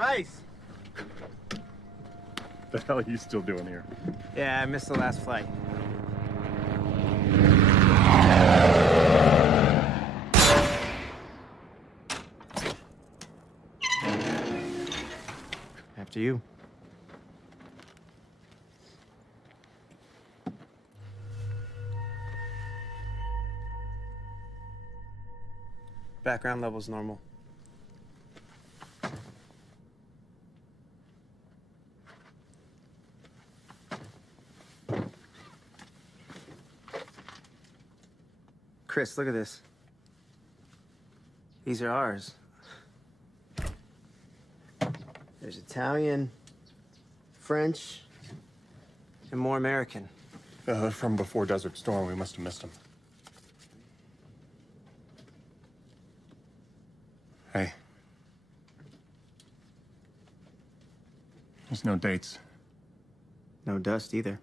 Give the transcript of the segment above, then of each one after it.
Bryce! The hell are you still doing here? Yeah, I missed the last flight. After you. Background level's normal. Chris, look at this. These are ours. There's Italian, French, and more American. From before Desert Storm, we must have missed them. Hey. There's no dates. No dust either.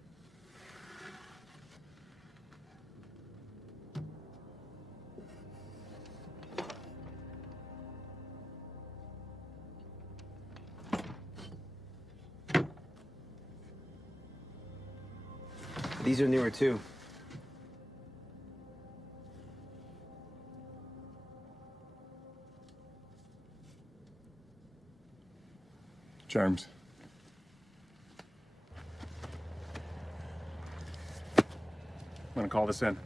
These are newer too. Germs. I'm gonna call this in.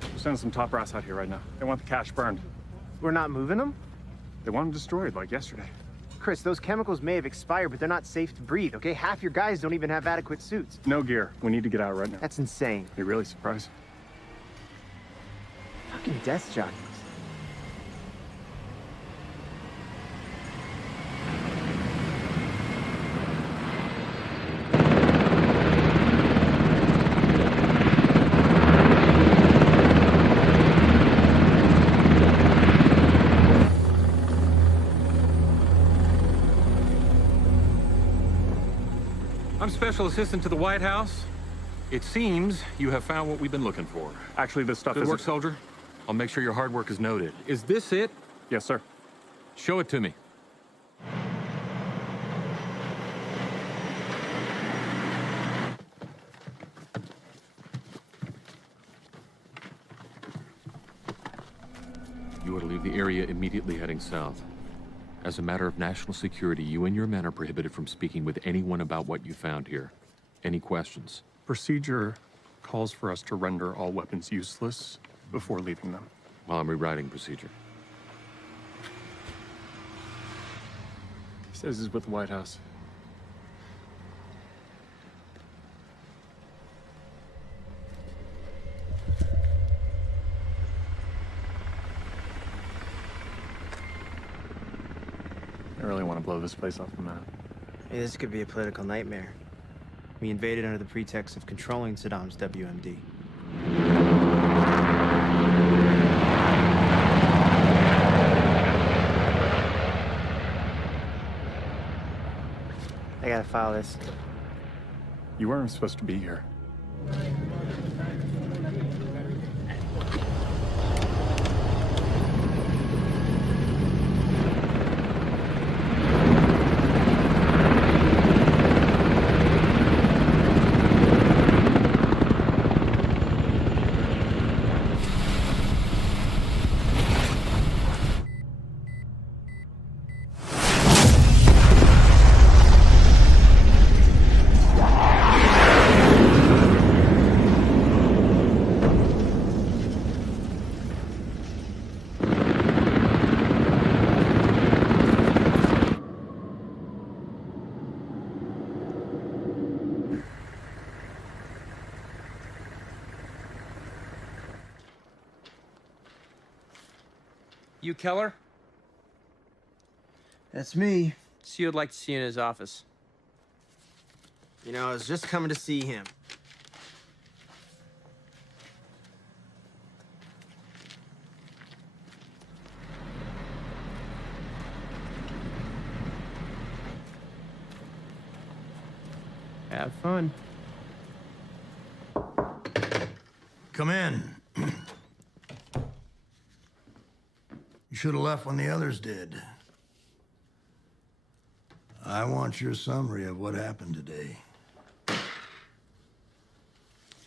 We're sending some top brass out here right now. They want the cache burned. We're not moving them? They want them destroyed, like yesterday. Chris, those chemicals may have expired, but they're not safe to breathe, okay? Half your guys don't even have adequate suits. No gear. We need to get out right now. That's insane. You're really surprised? Fucking death jockeys. I'm Special Assistant to the White House. It seems you have found what we've been looking for. Actually, this stuff Good is... work, soldier. I'll make sure your hard work is noted. Is this it? Yes, sir. Show it to me. You are to leave the area immediately heading south. As a matter of national security, you and your men are prohibited from speaking with anyone about what you found here. Any questions? Procedure calls for us to render all weapons useless before leaving them. Well, I'm rewriting procedure. He says he's with the White House. I really want to blow this place off the map. Hey, this could be a political nightmare. We invaded under the pretext of controlling Saddam's WMD. I gotta file this. You weren't supposed to be here. You Keller? That's me. CEO would like to see you in his office. You know, I was just coming to see him. Have fun. Come in. You should have left when the others did. I want your summary of what happened today.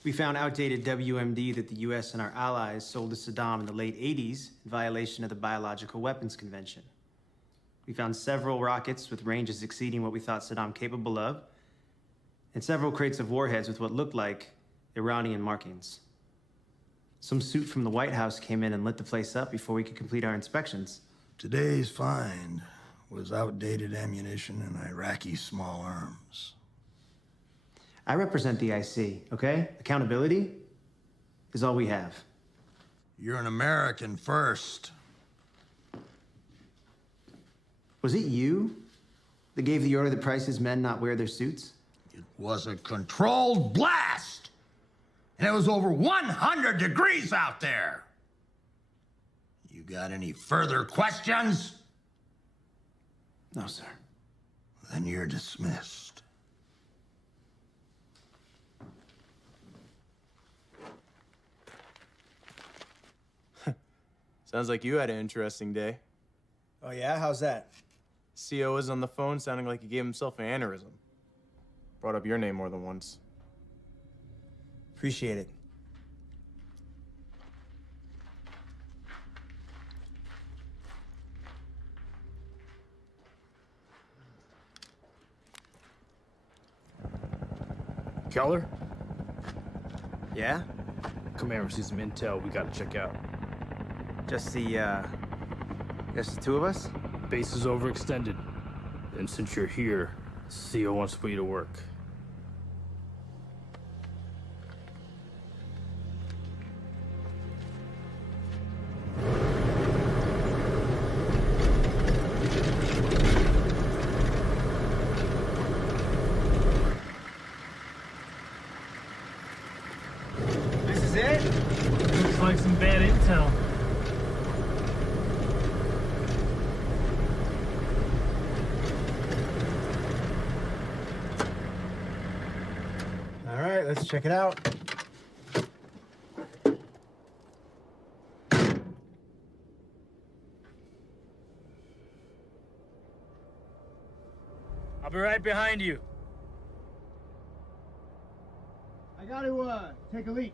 We found outdated WMD that the US and our allies sold to Saddam in the late 80s in violation of the Biological Weapons Convention. We found several rockets with ranges exceeding what we thought Saddam capable of, and several crates of warheads with what looked like Iranian markings. Some suit from the White House came in and lit the place up before we could complete our inspections. Today's find was outdated ammunition and Iraqi small arms. I represent the IC, okay? Accountability is all we have. You're an American first. Was it you that gave the order that Price's men not wear their suits? It was a controlled blast! And it was over 100 degrees out there! You got any further questions? No, sir. Then you're dismissed. Sounds like you had an interesting day. Oh yeah? How's that? CO was on the phone sounding like he gave himself an aneurysm. Brought up your name more than once. Appreciate it. Keller? Yeah? Come here, see some intel we gotta check out. Just the two of us? Base is overextended. And since you're here, CO wants to put you to work. This is it? Looks like some bad intel. All right, let's check it out. I'll be right behind you. I got to take a leak.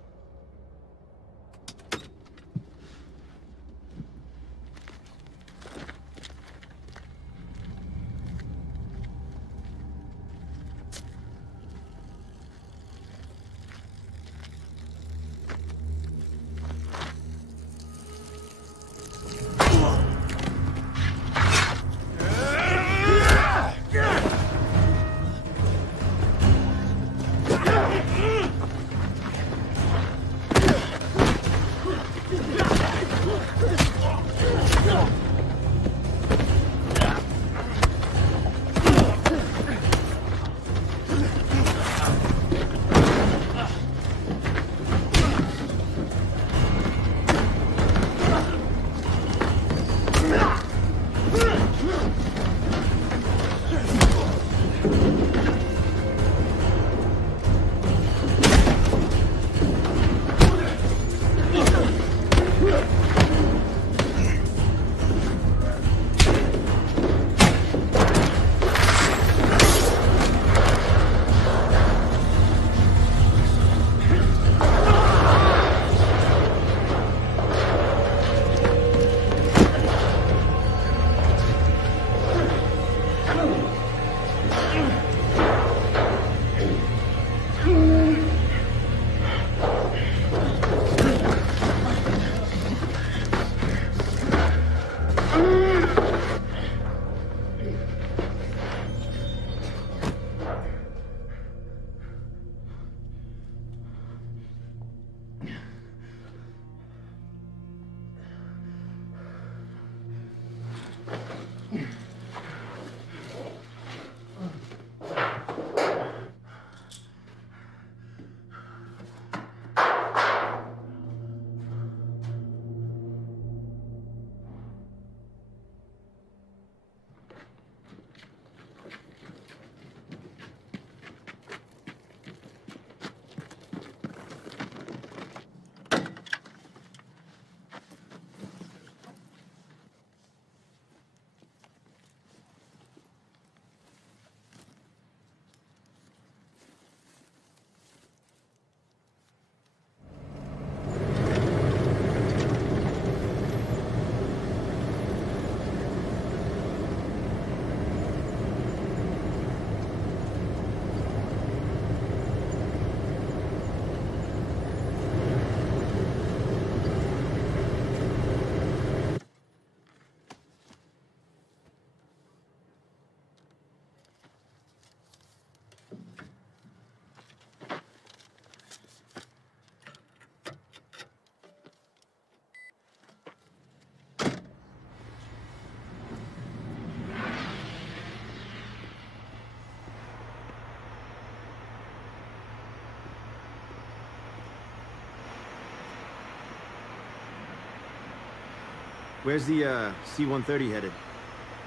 Where's the C-130 headed?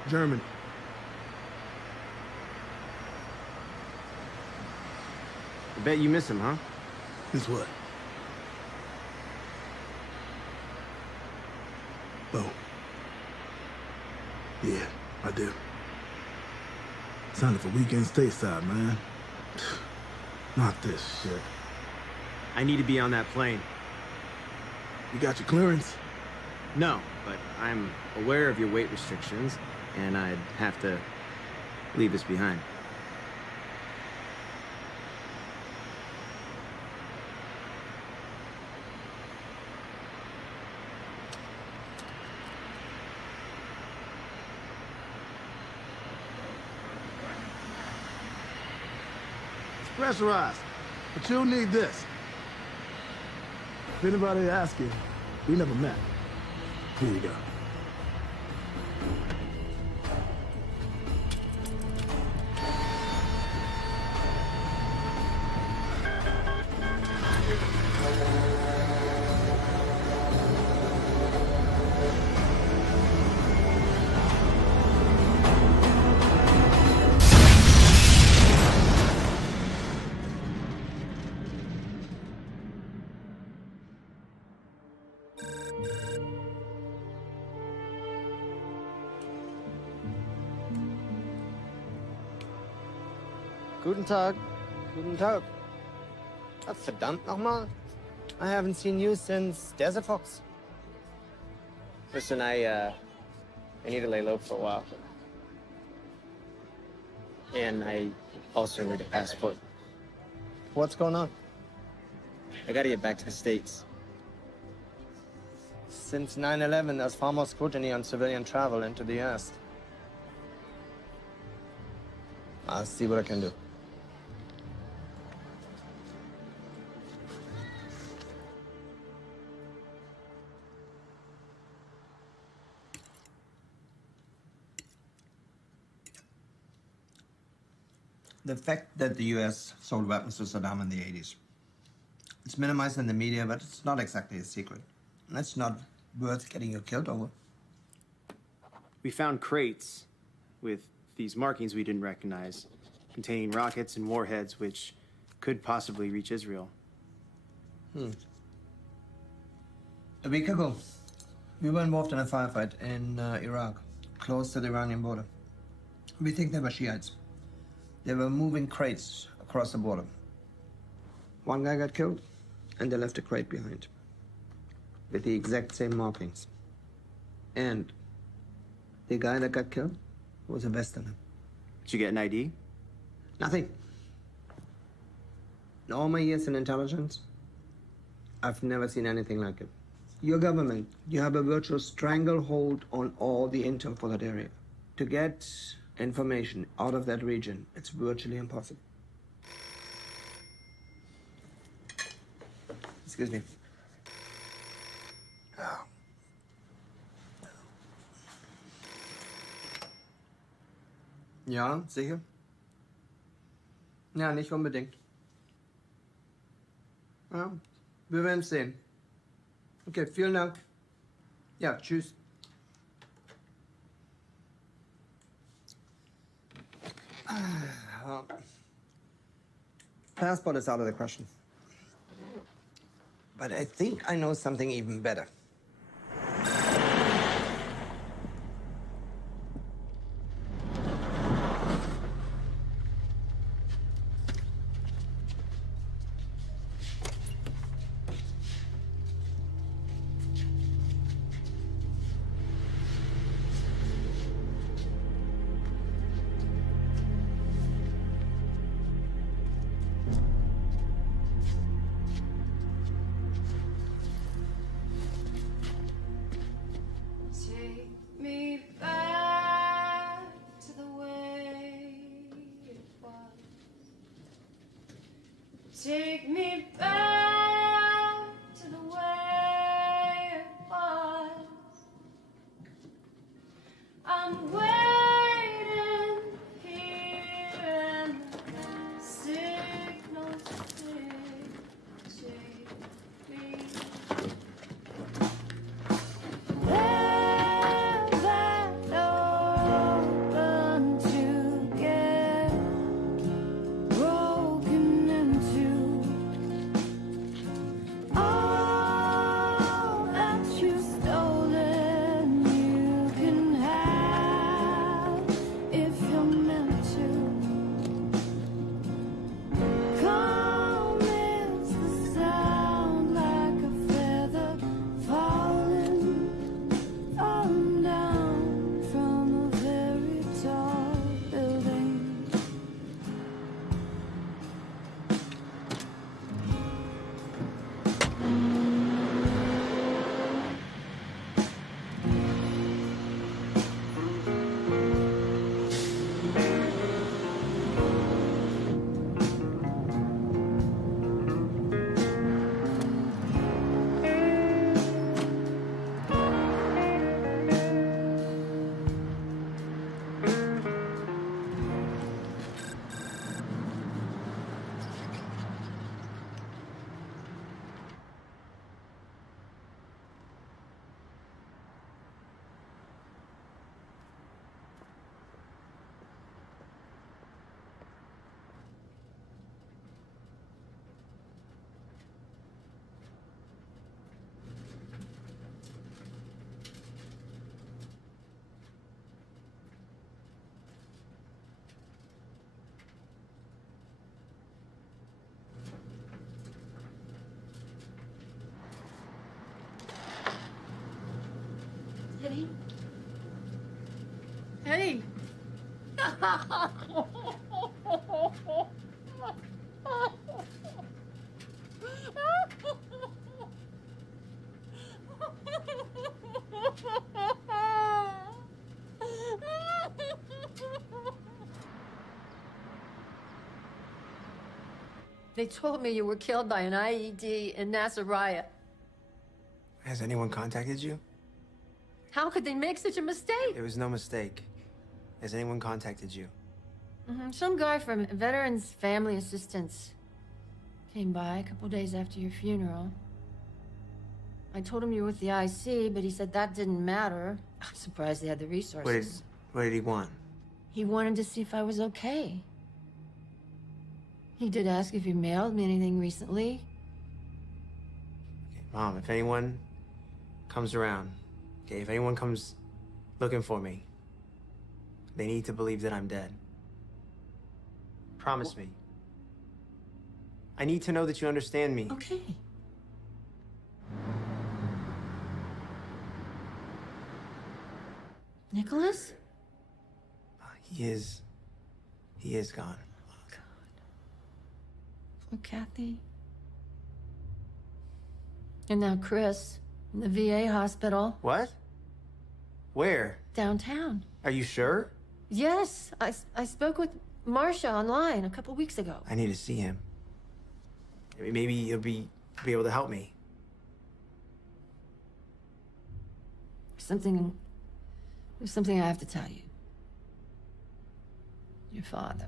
German. I bet you miss him, huh? This what? Oh. Yeah, I do. Sounded for weekend stateside, man. Not this shit. I need to be on that plane. You got your clearance? No, but I'm aware of your weight restrictions, and I'd have to leave this behind. It's pressurized, but you'll need this. If anybody asks you, we never met. Here you go. Guten Tag. Guten Tag. Ah, verdammt nochmal. I haven't seen you since Desert Fox. Listen, I need to lay low for a while. And I also need a passport. What's going on? I gotta get back to the States. Since 9/11, there's far more scrutiny on civilian travel into the US. I'll see what I can do. The fact that the US sold weapons to Saddam in the 80s. It's minimized in the media, but it's not exactly a secret. And that's not worth getting you killed over. We found crates with these markings we didn't recognize, containing rockets and warheads which could possibly reach Israel. A week ago, we were involved in a firefight in Iraq, close to the Iranian border. We think they were Shiites. They were moving crates across the border. One guy got killed, and they left a crate behind with the exact same markings. And the guy that got killed was a Westerner. Did you get an ID? Nothing. In all my years in intelligence, I've never seen anything like it. Your government, you have a virtual stranglehold on all the intel for that area. To get information out of that region, it's virtually impossible. Excuse me. Ja, sicher? Ja, nicht unbedingt. Ja, wir werden sehen. Okay, vielen Dank. Ja, tschüss. Passport is out of the question. But I think I know something even better. Take me back to the way it was. I'm waiting here and the signals take me. Where Eddie? Eddie! They told me you were killed by an IED in Nasiriyah. Has anyone contacted you? How could they make such a mistake? There was no mistake. Has anyone contacted you? Some guy from Veterans Family Assistance came by a couple days after your funeral. I told him you were with the IC, but he said that didn't matter. I'm surprised they had the resources. What did he want? He wanted to see if I was okay. He did ask if you mailed me anything recently. Okay, Mom, if anyone comes around, okay, if anyone comes looking for me, they need to believe that I'm dead. Promise me. I need to know that you understand me. Okay. Nicholas? He is gone. Poor Kathy. And now Chris, in the VA hospital. What? Where? Downtown. Are you sure? Yes, I spoke with Marcia online a couple weeks ago. I need to see him. Maybe he'll be able to help me. There's something I have to tell you. Your father.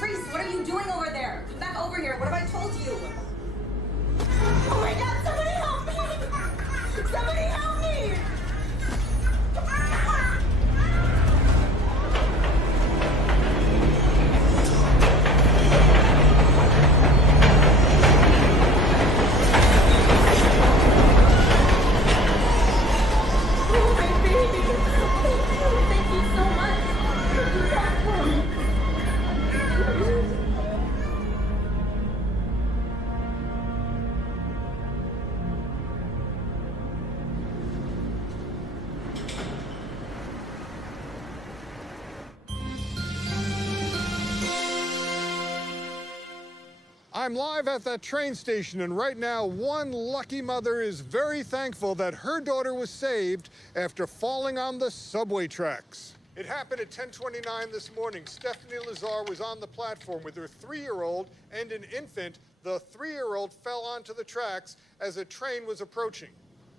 Priest, what are you doing over there? Come back over here. What have I told you? Oh my God, somebody help me! Somebody help me! Oh, my baby! Thank you so much. I'm live at that train station, and right now, one lucky mother is very thankful that her daughter was saved after falling on the subway tracks. It happened at 10:29 this morning. Stephanie Lazar was on the platform with her 3-year-old and an infant. The 3-year-old fell onto the tracks as a train was approaching.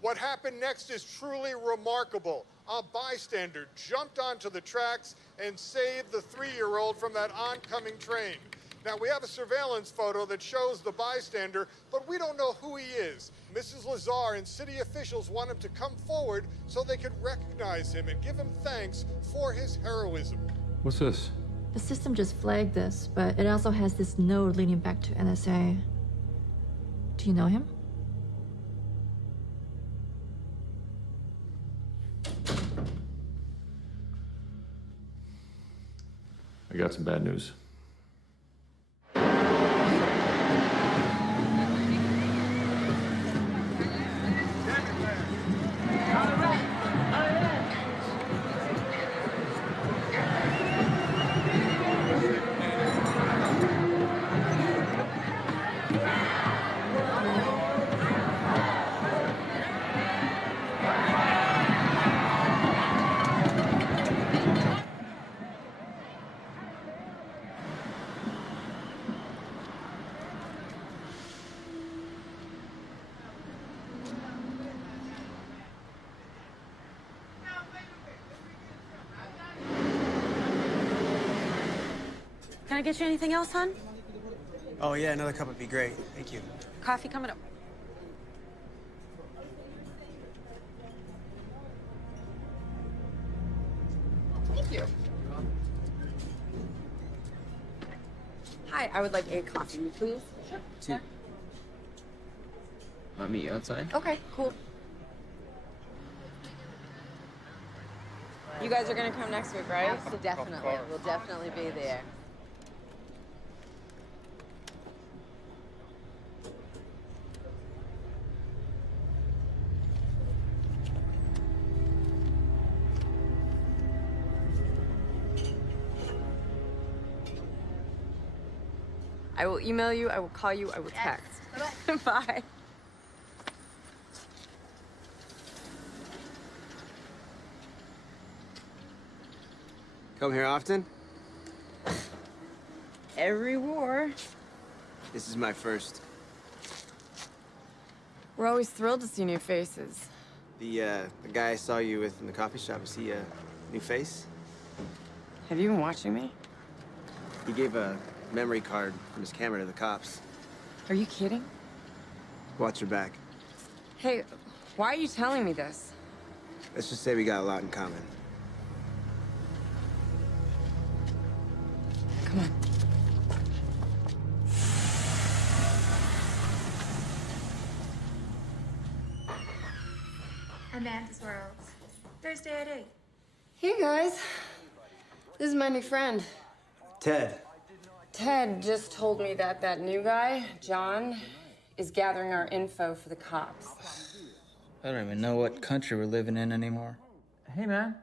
What happened next is truly remarkable. A bystander jumped onto the tracks and saved the 3-year-old from that oncoming train. Now, we have a surveillance photo that shows the bystander, but we don't know who he is. Mrs. Lazar and city officials want him to come forward so they could recognize him and give him thanks for his heroism. What's this? The system just flagged this, but it also has this node leading back to NSA. Do you know him? I got some bad news. Can I get you anything else, hon? Oh, yeah, another cup would be great. Thank you. Coffee coming up. Thank you. Hi, I would like a coffee, please. Sure. I'll meet you outside. Okay, cool. You guys are gonna come next week, right? Definitely. We'll definitely be there. I will email you, I will call you, I will text. Bye-bye. Bye. Come here often? Every war. This is my first. We're always thrilled to see new faces. The guy I saw you with in the coffee shop, is he a new face? Have you been watching me? He gave a memory card from his camera to the cops. Are you kidding? Watch your back. Hey, why are you telling me this? Let's just say we got a lot in common. Come on. Amanda's World. Thursday at 8. Hey guys, this is my new friend. Ted. Ted just told me that that new guy, John, is gathering our info for the cops. I don't even know what country we're living in anymore. Hey, man.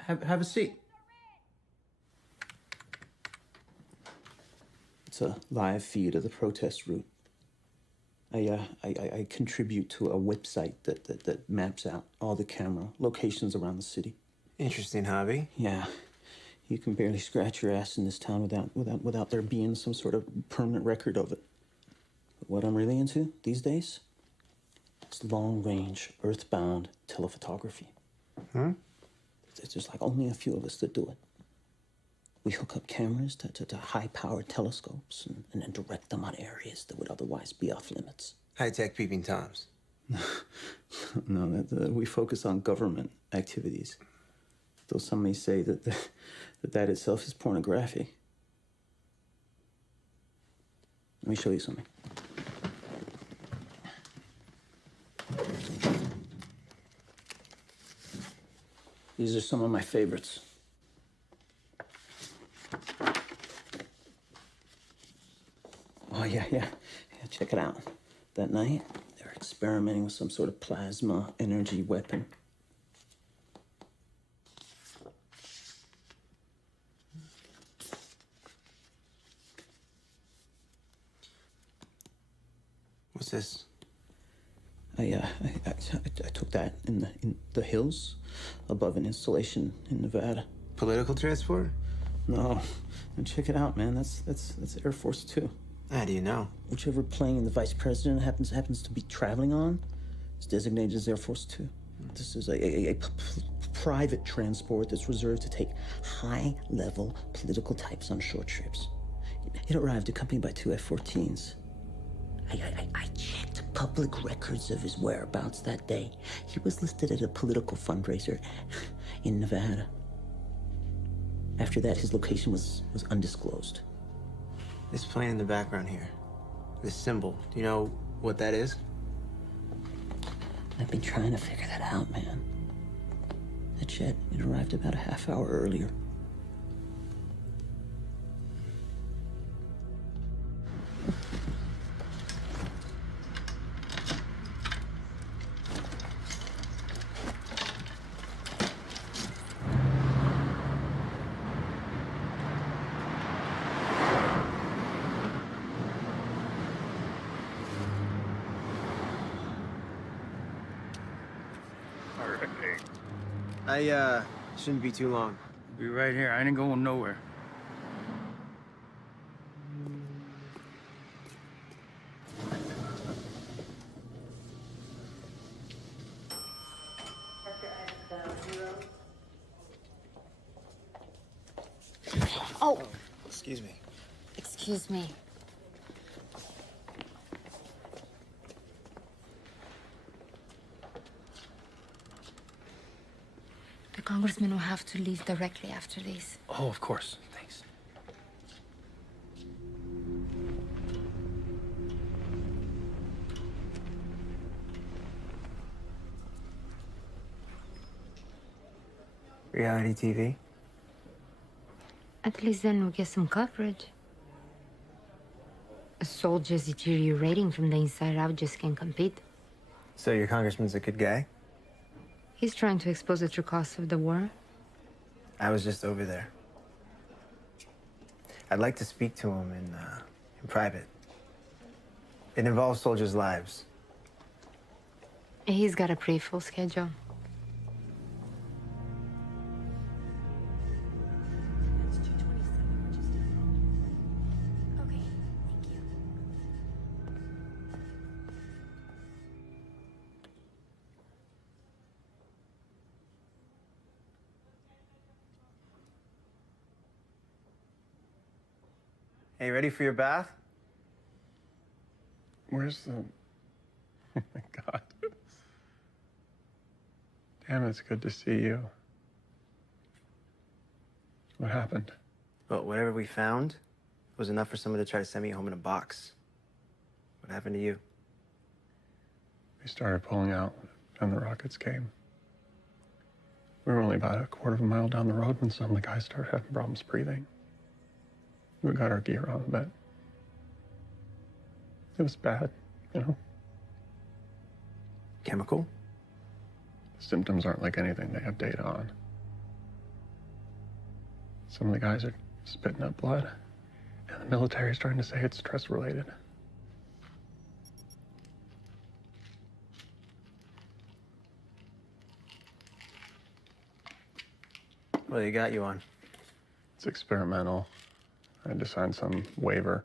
Have a seat. It's a live feed of the protest route. I contribute to a website that maps out all the camera locations around the city. Interesting hobby. Yeah. You can barely scratch your ass in this town without there being some sort of permanent record of it. But what I'm really into these days is long-range, earthbound telephotography. Huh? There's like only a few of us that do it. We hook up cameras to high-powered telescopes and then direct them on areas that would otherwise be off limits. High-tech peeping toms. No, we focus on government activities. Though some may say that itself is pornography. Let me show you something. These are some of my favorites. Oh, yeah, check it out. That night, they were experimenting with some sort of plasma energy weapon. What's this? I took that in the hills above an installation in Nevada. Political transport? No, and check it out, man. That's Air Force Two. How do you know? Whichever plane the vice president happens to be traveling on is designated as Air Force Two. This is a private transport that's reserved to take high-level political types on short trips. It arrived accompanied by 2 F-14s. I checked public records of his whereabouts that day. He was listed at a political fundraiser in Nevada. After that, his location was undisclosed. This plane in the background here. This symbol. Do you know what that is? I've been trying to figure that out, man. That jet, it arrived about a half hour earlier. I shouldn't be too long. Be right here. I ain't going nowhere. Oh, Excuse me. Excuse me. The congressman will have to leave directly after this. Oh, of course. Thanks. Reality TV? At least then we'll get some coverage. A soldier's deteriorating from the inside out just can't compete. So your congressman's a good guy? He's trying to expose the true cost of the war. I was just over there. I'd like to speak to him in private. It involves soldiers' lives. He's got a pretty full schedule. Hey, ready for your bath? Where's the... Oh my God. Damn, it's good to see you. What happened? Well, whatever we found was enough for someone to try to send me home in a box. What happened to you? They started pulling out, and the rockets came. We were only about a quarter of a mile down the road when some of the guys started having problems breathing. We got our gear on, but it was bad, you know? Chemical? The symptoms aren't like anything they have data on. Some of the guys are spitting up blood, and the military's trying to say it's stress-related. What they got you on? It's experimental. I had to sign some waiver.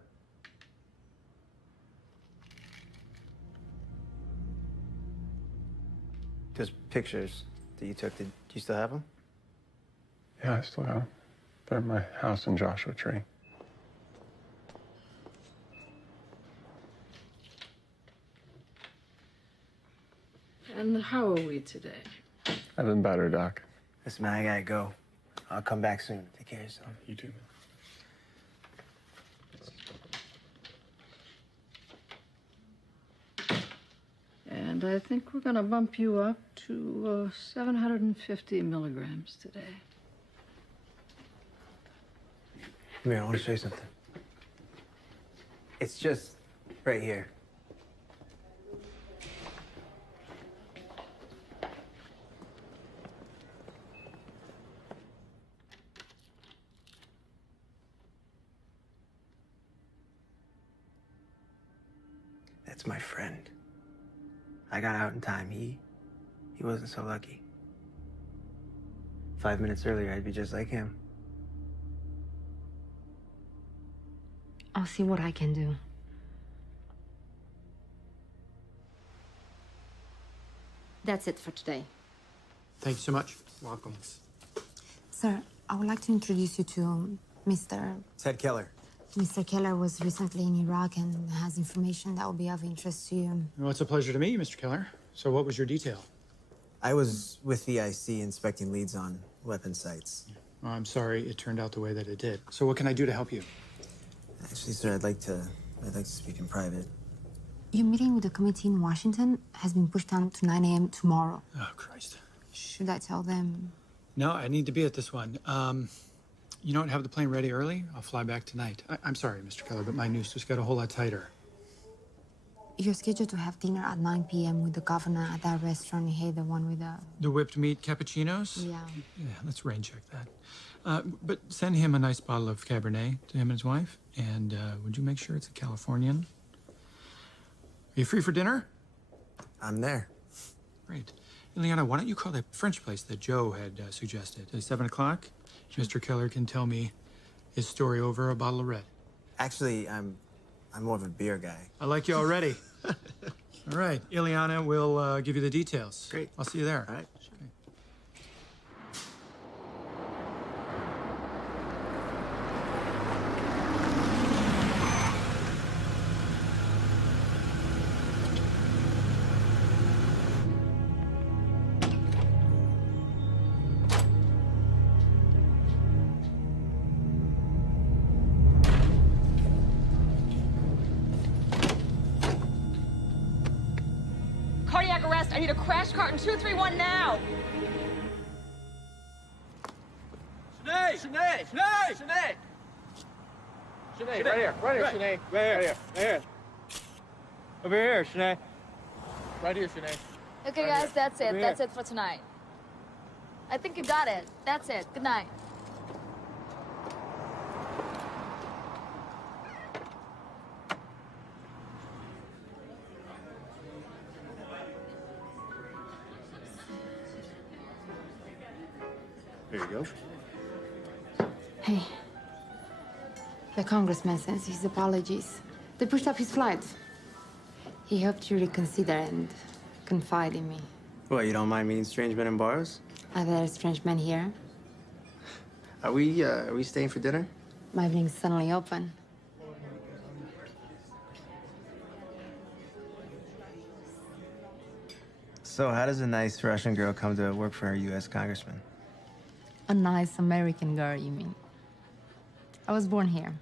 Those pictures that you took, do you still have them? Yeah, I still got them. They're in my house in Joshua Tree. And how are we today? I've been better, Doc. Listen, man, I gotta go. I'll come back soon. Take care of yourself. You too, man. And I think we're gonna bump you up to 750 milligrams today. Come here, I want to show you something. It's just right here. That's my friend. I got out in time. He wasn't so lucky. 5 minutes earlier, I'd be just like him. I'll see what I can do. That's it for today. Thank you so much. Welcome. Sir, I would like to introduce you to Mr. Ted Keller. Mr. Keller was recently in Iraq and has information that will be of interest to you. Well, it's a pleasure to meet you, Mr. Keller. So what was your detail? I was with the IC inspecting leads on weapon sites. Well, I'm sorry it turned out the way that it did. So what can I do to help you? Actually, sir, I'd like to speak in private. Your meeting with the committee in Washington has been pushed down to 9 a.m. tomorrow. Oh, Christ. Should I tell them? No, I need to be at this one. You don't have the plane ready early? I'll fly back tonight. I'm sorry, Mr. Keller, but my noose just got a whole lot tighter. You're scheduled to have dinner at 9 p.m. with the governor at that restaurant here, the one with the... The whipped meat cappuccinos? Yeah. Yeah, let's rain check that. But send him a nice bottle of Cabernet to him and his wife. And would you make sure it's a Californian? Are you free for dinner? I'm there. Great. Ileana, why don't you call that French place that Joe had suggested? At 7 o'clock? Mr. Keller can tell me his story over a bottle of red. Actually, I'm more of a beer guy. I like you already. All right. Ileana will give you the details. Great. I'll see you there. All right. Okay. cardiac arrest. I need a crash cart in 231 now. Sinead! Sinead! Sinead! Sinead! Sinead, right here. Right here, Sinead. Right here. Over here, Sinead. Right here, Sinead. Okay, guys, that's it. That's it for tonight. I think you got it. That's it. Good night. There you go. Hey. The congressman sends his apologies. They pushed up his flight. He hoped you reconsider and confide in me. What, you don't mind meeting strange men in bars? Are there strange men here? Are we staying for dinner? My evening's suddenly open. So how does a nice Russian girl come to work for a U.S. congressman? A nice American girl, you mean? I was born here.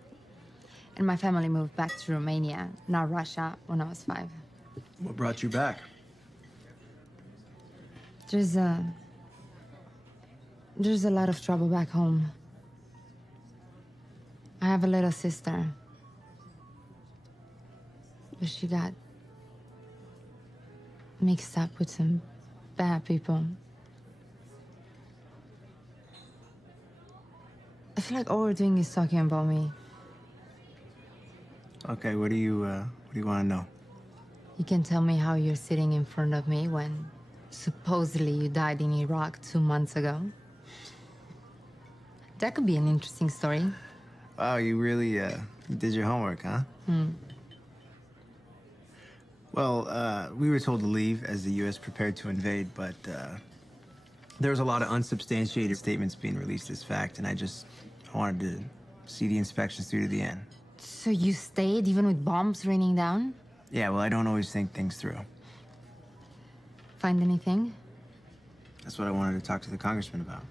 And my family moved back to Romania, now Russia, when I was 5. What brought you back? There's a lot of trouble back home. I have a little sister. But she got mixed up with some bad people. I feel like all we're doing is talking about me. Okay, what do you want to know? You can tell me how you're sitting in front of me when supposedly you died in Iraq 2 months ago. That could be an interesting story. Wow, you really you did your homework, huh? Well, we were told to leave as the U.S. prepared to invade, but there was a lot of unsubstantiated statements being released as fact, and I wanted to see the inspections through to the end. So you stayed even with bombs raining down? Yeah, well, I don't always think things through. Find anything? That's what I wanted to talk to the congressman about.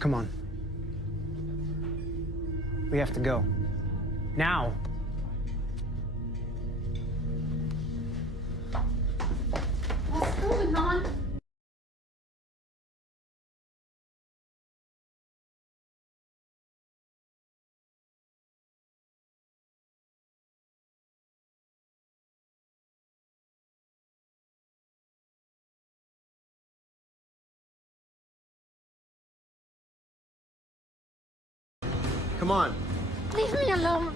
Come on. We have to go. Now! What's going on? Come on. Leave me alone.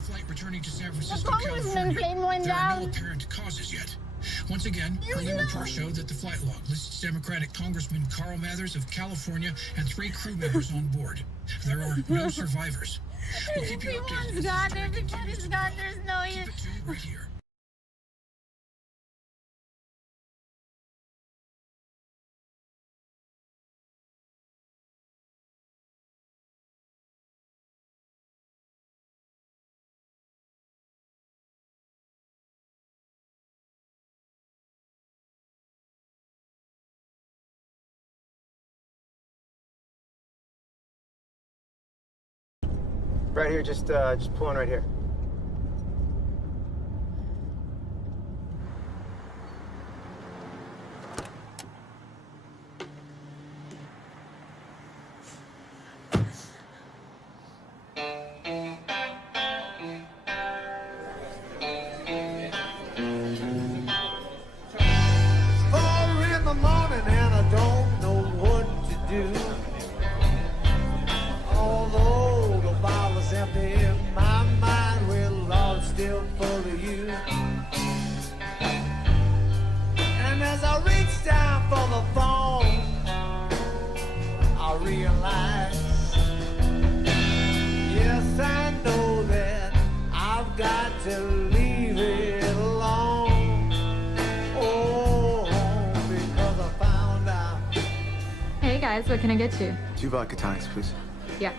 Flight returning to San Francisco, Congressman plane went There are down. no apparent causes yet. Once again, early reports show that the flight log lists Democratic Congressman Carl Mathers of California and 3 crew members on board. There are no survivors. We'll keep you updated. Everyone's gone. Everybody's gone. There's no Keep it to you right here. Right here, just pulling right here. Although the bottle is empty in my mind. guys. What can I get you? 2 vodka tonics, please. Yeah.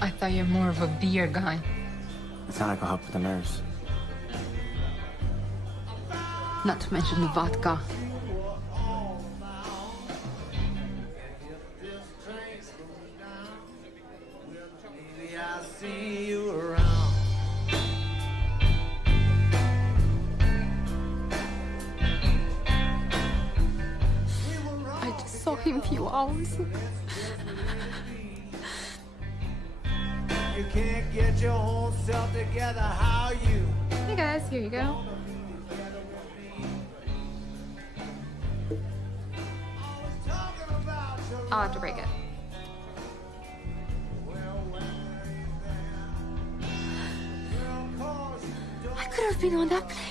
I thought you're more of a beer guy. The tonic will help with the nerves. Not to mention the vodka. I just saw him a few hours ago. You can't get your whole self together, how you? Hey guys, here you go. I'll have to break it. I could have been on that plane.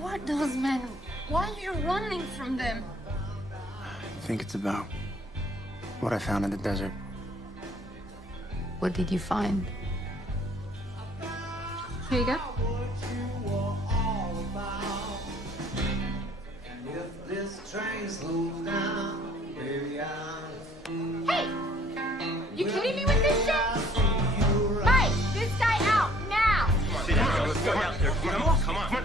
What those men? Why are you running from them? I think it's about what I found in the desert. What did you find? Here you go. If this train slows down, baby, Hey! You kidding me with this shit? Mike, this guy out now! Sit down, let's go out there. Come on, come on.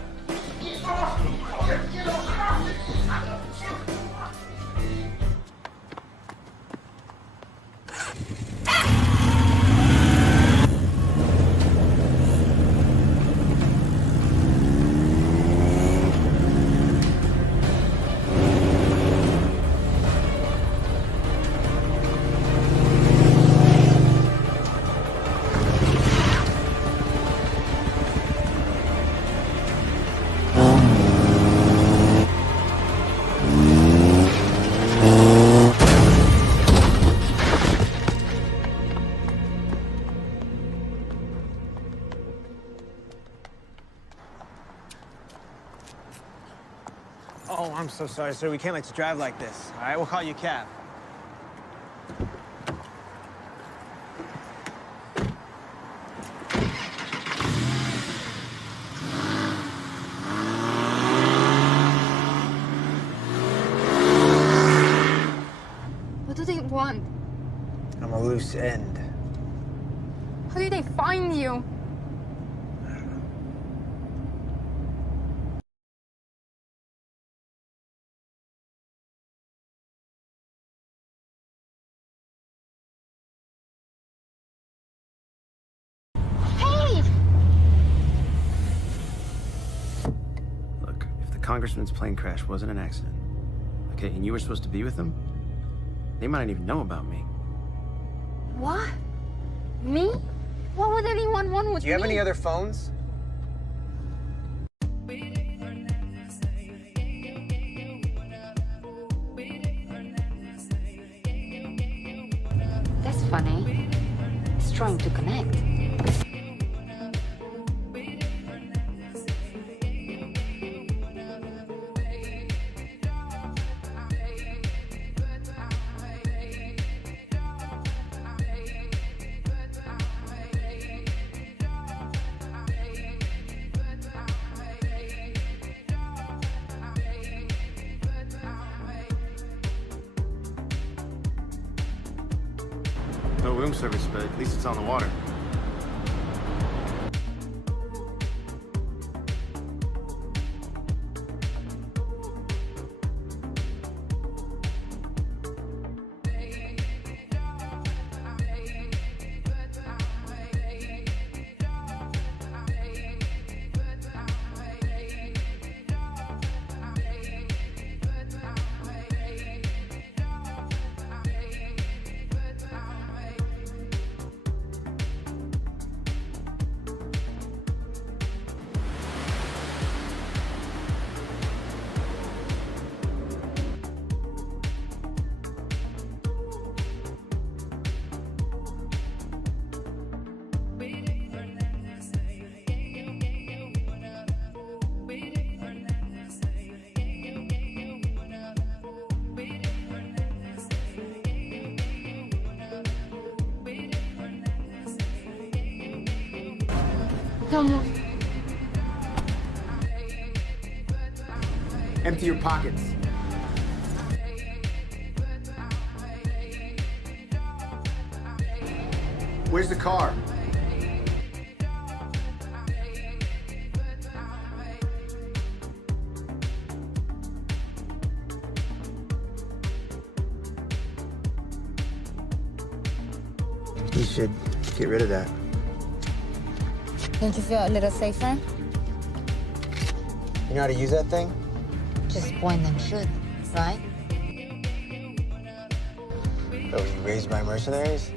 Oh, I'm so sorry, sir. We can't let you drive like this. All right, we'll call you a cab. What do they want? I'm a loose end. How did they find you? Hey! Look, if the congressman's plane crash wasn't an accident, okay, and you were supposed to be with him, they might not even know about me. What? Me? What would anyone want with me? Do you have any other phones? That's funny. It's trying to connect. No room service, but at least it's on the water. Come on. Empty your pockets. Where's the car? You should get rid of that. Don't you feel a little safer? You know how to use that thing? Just point and shoot, right? Oh, were you raised by mercenaries?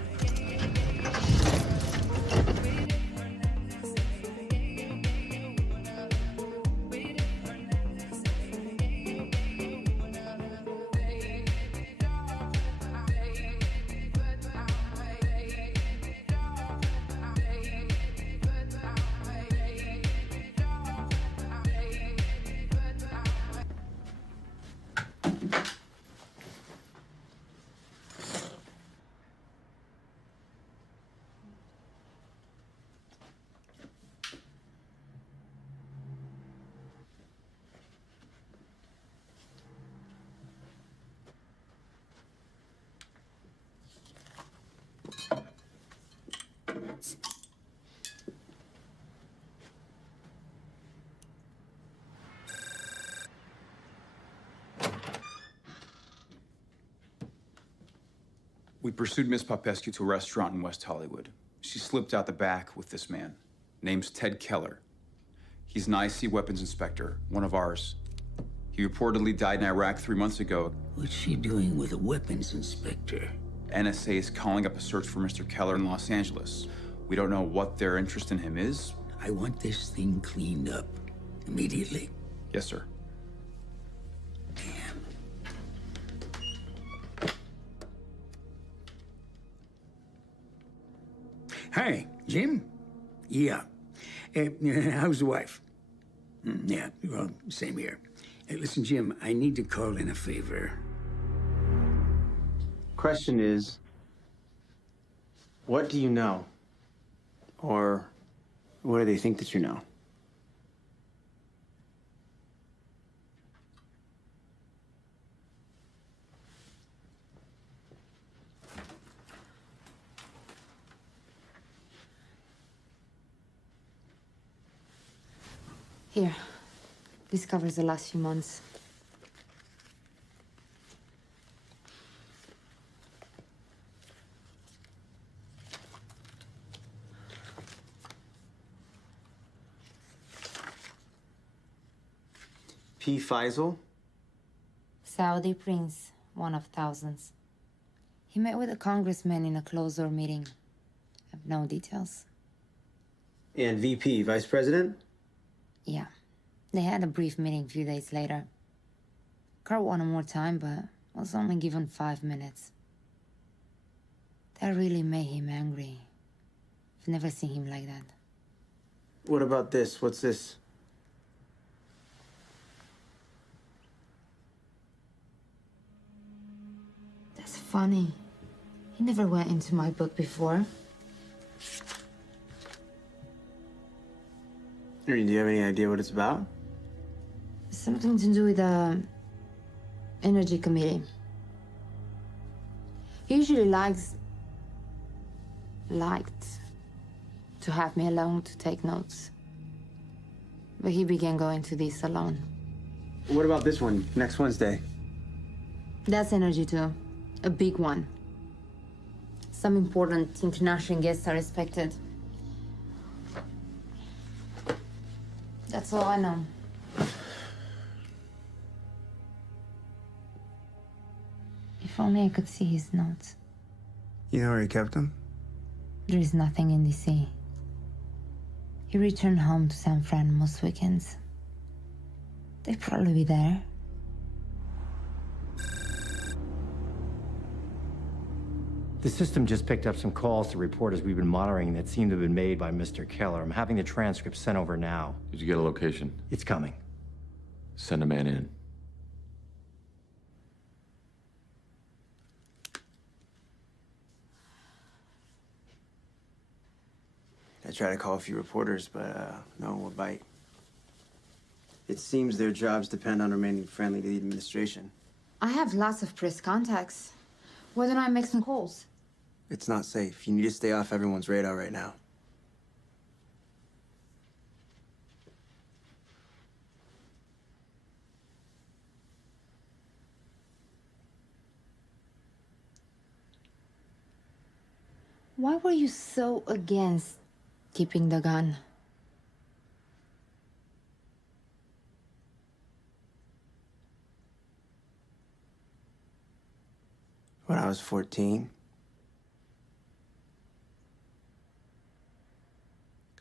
We pursued Miss Popescu to a restaurant in West Hollywood. She slipped out the back with this man. Name's Ted Keller. He's an IC weapons inspector, one of ours. He reportedly died in Iraq 3 months ago. What's she doing with a weapons inspector? NSA is calling up a search for Mr. Keller in Los Angeles. We don't know what their interest in him is. I want this thing cleaned up immediately. Yes, sir. Hi, Jim? Yeah. How's the wife? Yeah, well, same here. Listen, Jim, I need to call in a favor. Question is, what do you know? Or what do they think that you know? Here. This covers the last few months. P. Faisal? Saudi prince, one of thousands. He met with a congressman in a closed-door meeting. I have no details. And VP, Vice President? Yeah. They had a brief meeting a few days later. Carl wanted more time, but was only given 5 minutes. That really made him angry. I've never seen him like that. What about this? What's this? That's funny. He never went into my book before. Do you have any idea what it's about? Something to do with the Energy Committee. He usually liked to have me alone to take notes. But he began going to this alone. What about this one, next Wednesday? That's energy too. A big one. Some important international guests are expected. That's all I know. If only I could see his notes. You know where he kept them? There is nothing in DC. He returned home to San Fran most weekends. They'd probably be there. The system just picked up some calls to reporters we've been monitoring that seem to have been made by Mr. Keller. I'm having the transcript sent over now. Did you get a location? It's coming. Send a man in. tried to call a few reporters, but no one would bite. It seems their jobs depend on remaining friendly to the administration. I have lots of press contacts. Why don't I make some calls? It's not safe. You need to stay off everyone's radar right now. Why were you so against keeping the gun? When I was 14,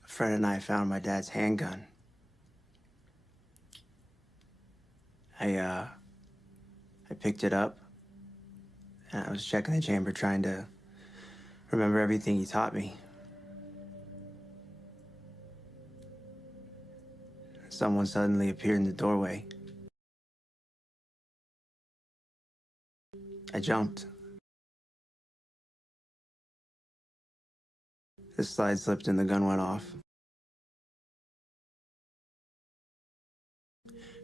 a friend and I found my dad's handgun. I picked it up, and I was checking the chamber, trying to remember everything he taught me. Someone suddenly appeared in the doorway. I jumped. The slide slipped and the gun went off.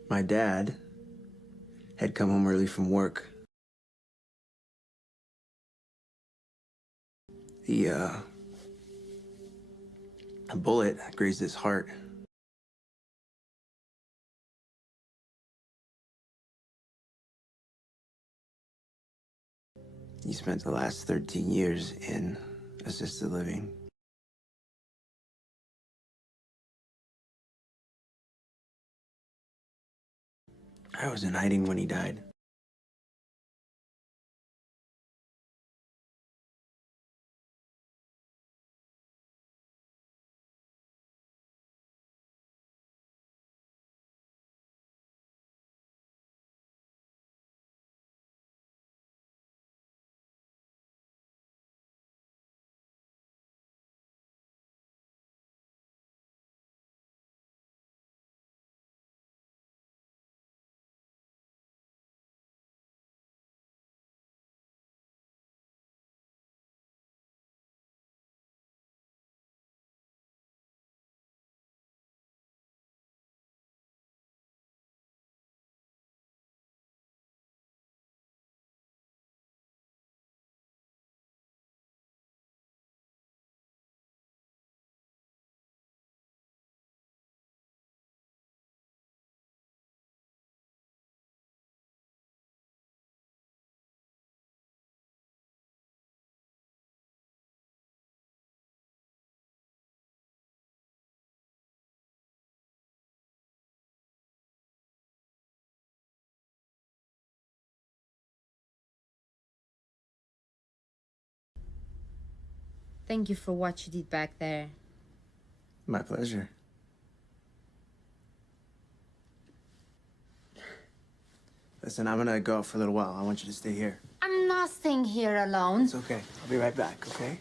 My dad had come home early from work. A bullet grazed his heart. He spent the last 13 years in assisted living. I was in hiding when he died. Thank you for what you did back there. My pleasure. Listen, I'm gonna go out for a little while. I want you to stay here. I'm not staying here alone. It's okay. I'll be right back, okay?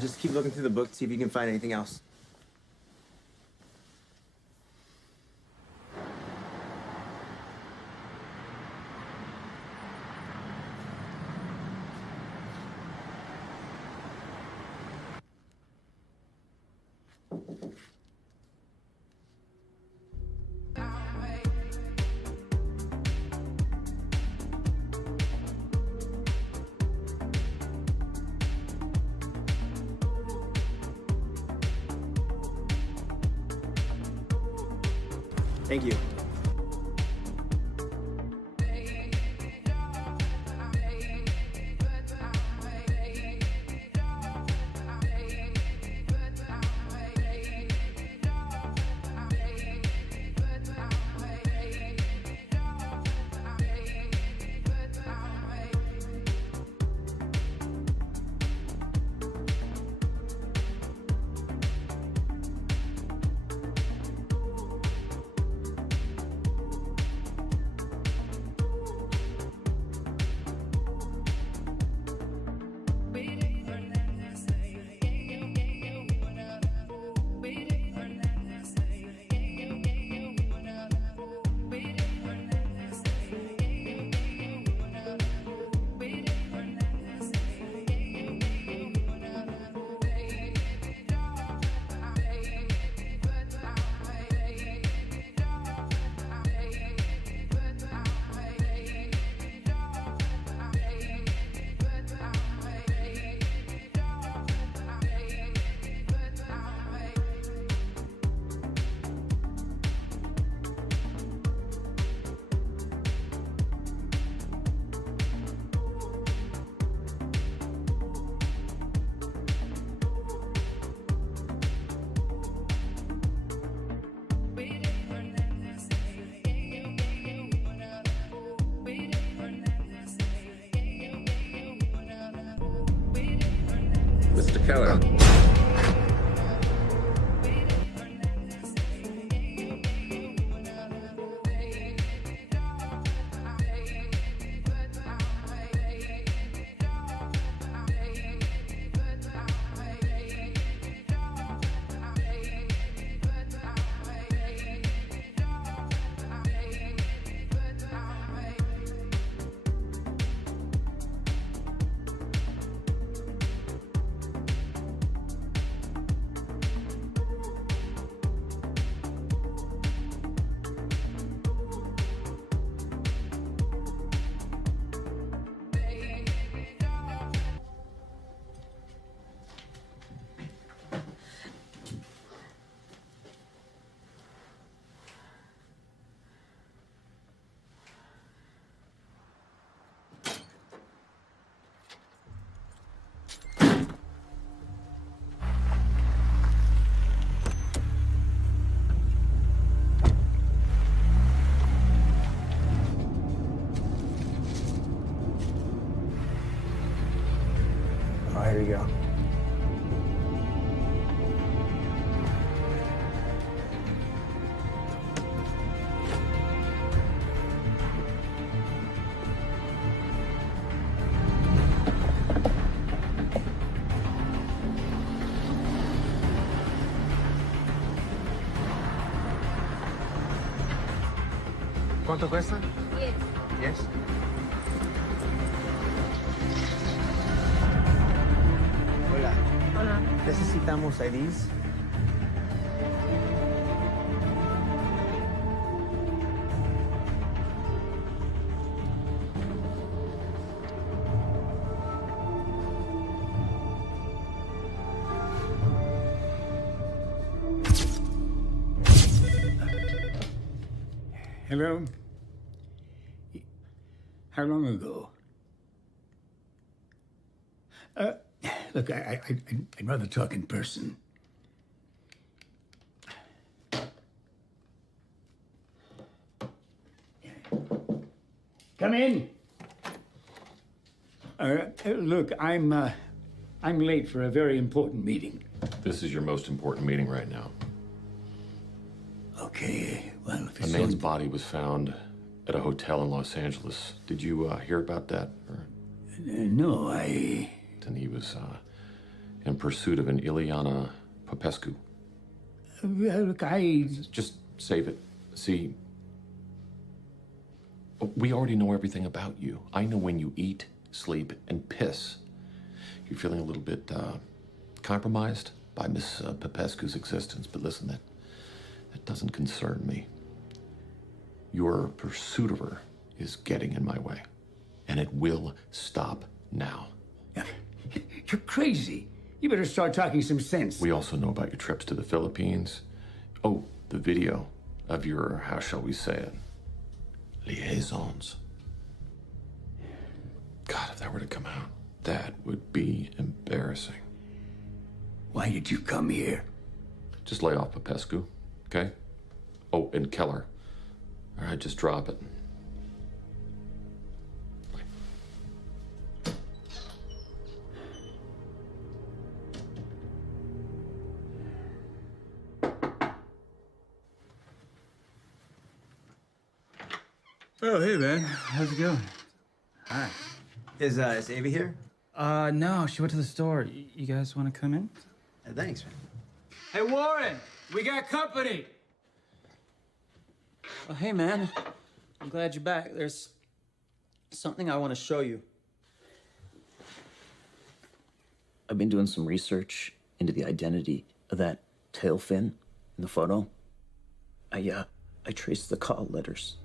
Just keep looking through the book, see if you can find anything else. Thank you. Mr. Keller. Oh, here you go. ¿Cuánto cuesta? 10. Yes. Hola. Hola. Necesitamos IDs. Hello? How long ago? Look, I'd rather talk in person. Come in. Look, I'm late for a very important meeting. This is your most important meeting right now. Okay, well, if A it's man's so... body was found at a hotel in Los Angeles. Did you hear about that? No, I... And he was in pursuit of an Ileana Popescu. Look, I... Just save it. See, we already know everything about you. I know when you eat, sleep, and piss. You're feeling a little bit compromised by Miss Popescu's existence, but listen, that doesn't concern me. Your pursuit of her is getting in my way, and it will stop now. You're crazy. You better start talking some sense. We also know about your trips to the Philippines. Oh, the video of your, how shall we say it, liaisons. God, if that were to come out, that would be embarrassing. Why did you come here? Just lay off Popescu, okay? Oh, and Keller. All right, just drop it. Oh, hey, man. How's it going? Hi. Is Ava here? No, she went to the store. You guys want to come in? Thanks, man. Hey, Warren, we got company. Oh, hey, man. I'm glad you're back. There's something I want to show you. I've been doing some research into the identity of that tail fin in the photo. I traced the call letters.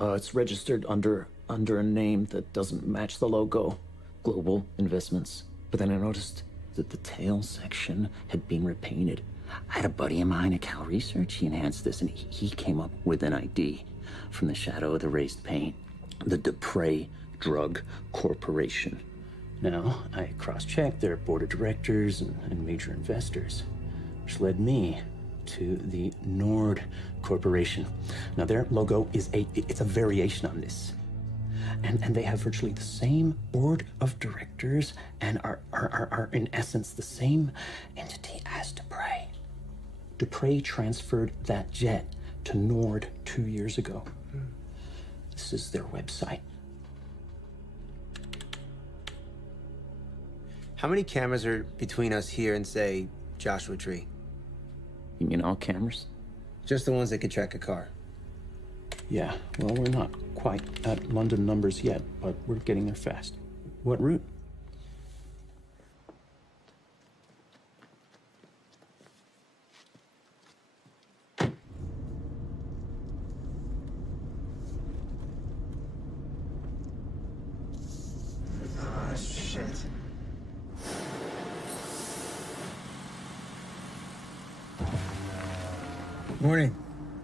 It's registered under a name that doesn't match the logo, Global Investments. But then I noticed that the tail section had been repainted. I had a buddy of mine at Cal Research. He enhanced this, and he came up with an ID from the shadow of the raised paint. The Dupre Drug Corporation. Now, I cross-checked their board of directors and major investors, which led me to the Nord Corporation. Now, their logo is it's a variation on this. and they have virtually the same board of directors and are in essence the same entity as Dupre. Dupre transferred that jet to Nord 2 years ago. This is their website. How many cameras are between us here and, say, Joshua Tree? You mean all cameras? Just the ones that could track a car. Yeah, well, we're not quite at London numbers yet, but we're getting there fast. What route? Oh, shit. Morning.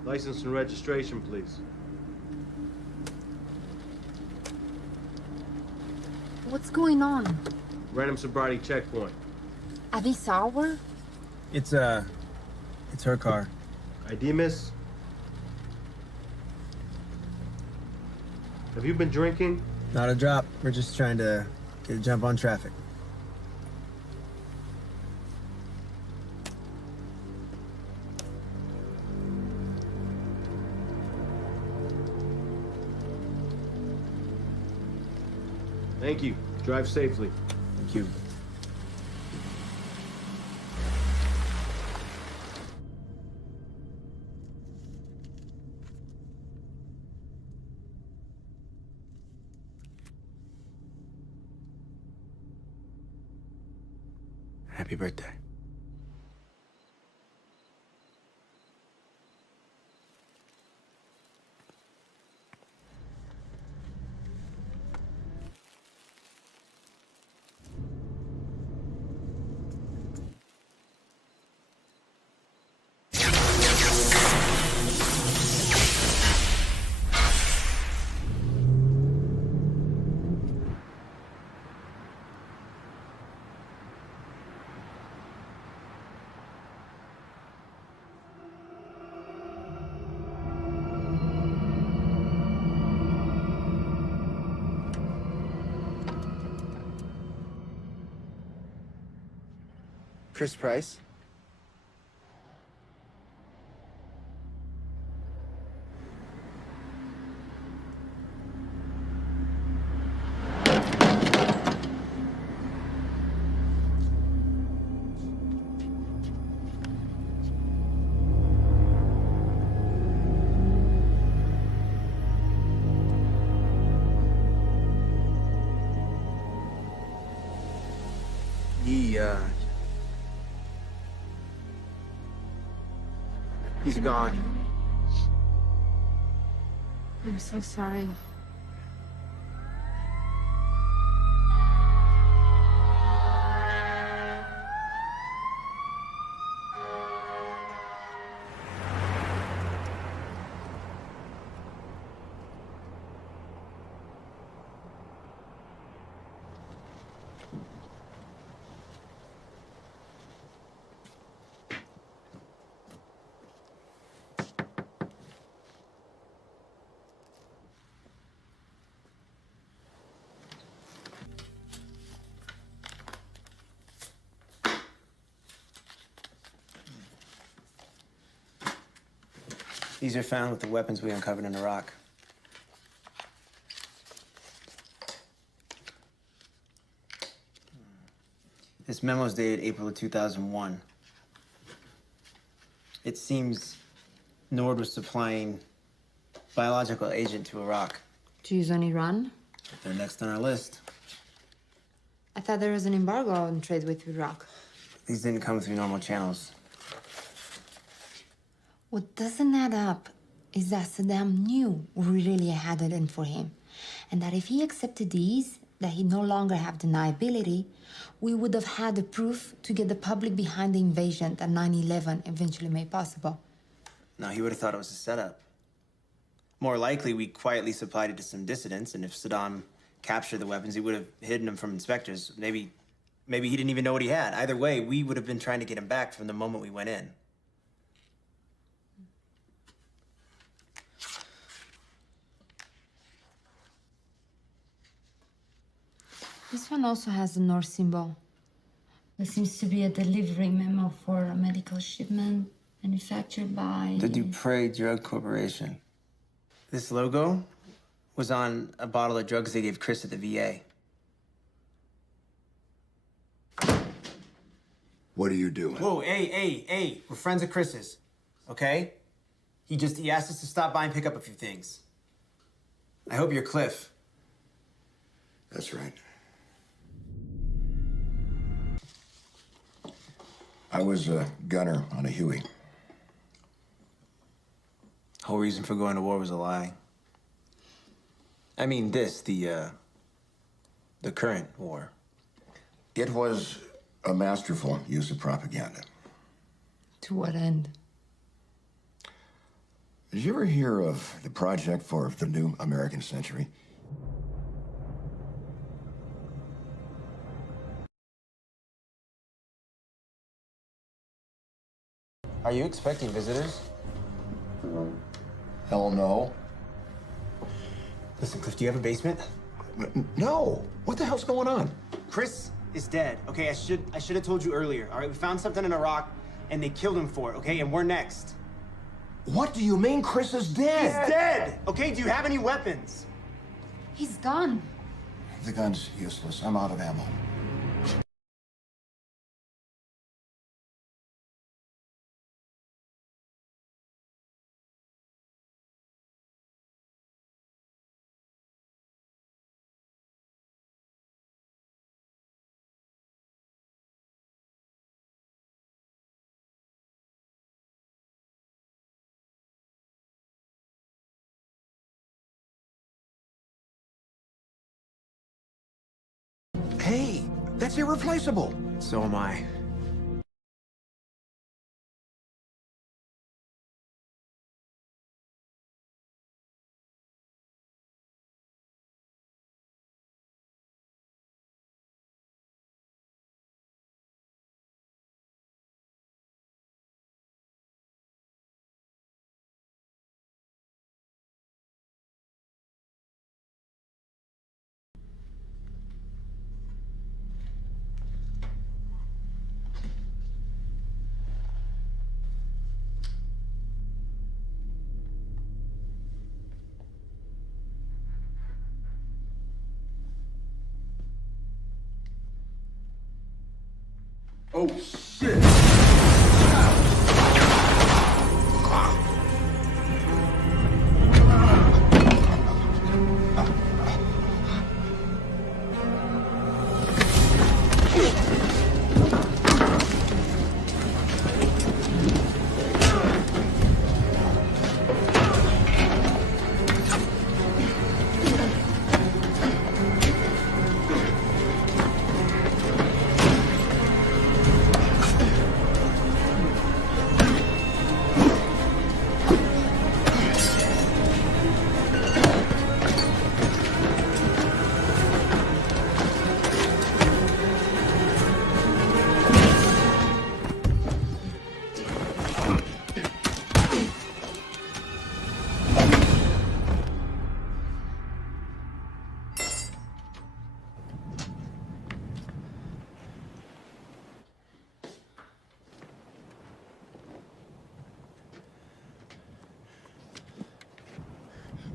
License and registration, please. What's going on? Random sobriety checkpoint. At this hour? It's her car. ID, miss? Have you been drinking? Not a drop. We're just trying to get a jump on traffic. Thank you. Drive safely. Thank you. Happy birthday. Chris Price? He's gone. I'm so sorry. These are found with the weapons we uncovered in Iraq. This memo is dated April of 2001. It seems Nord was supplying biological agent to Iraq. To use on Iran? They're next on our list. I thought there was an embargo on trade with Iraq. These didn't come through normal channels. What doesn't add up is that Saddam knew we really had it in for him, and that if he accepted these, that he'd no longer have deniability, we would have had the proof to get the public behind the invasion that 9/11 eventually made possible. No, he would have thought it was a setup. More likely, we quietly supplied it to some dissidents, and if Saddam captured the weapons, he would have hidden them from inspectors. Maybe he didn't even know what he had. Either way, we would have been trying to get him back from the moment we went in. This one also has the North symbol. There seems to be a delivery memo for a medical shipment manufactured by... The Dupre Drug Corporation. This logo was on a bottle of drugs they gave Chris at the VA. What are you doing? Whoa, hey. We're friends of Chris's, okay? He asked us to stop by and pick up a few things. I hope you're Cliff. That's right. I was a gunner on a Huey. Whole reason for going to war was a lie. I mean the current war. It was a masterful use of propaganda. To what end? Did you ever hear of the project for the new American century? Are you expecting visitors? Hell no. Listen, Cliff, do you have a basement? No. What the hell's going on? Chris is dead. Okay, I should have told you earlier. All right, we found something in a rock, and they killed him for it. Okay, and we're next. What do you mean Chris is dead? He's dead. Okay, do you have any weapons? He's gone. The gun's useless. I'm out of ammo. Hey, that's irreplaceable. So am I. Oh, shit!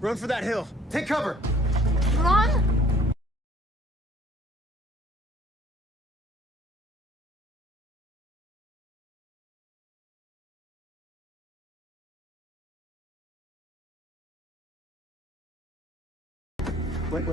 Run for that hill. Take cover. Run! Wait.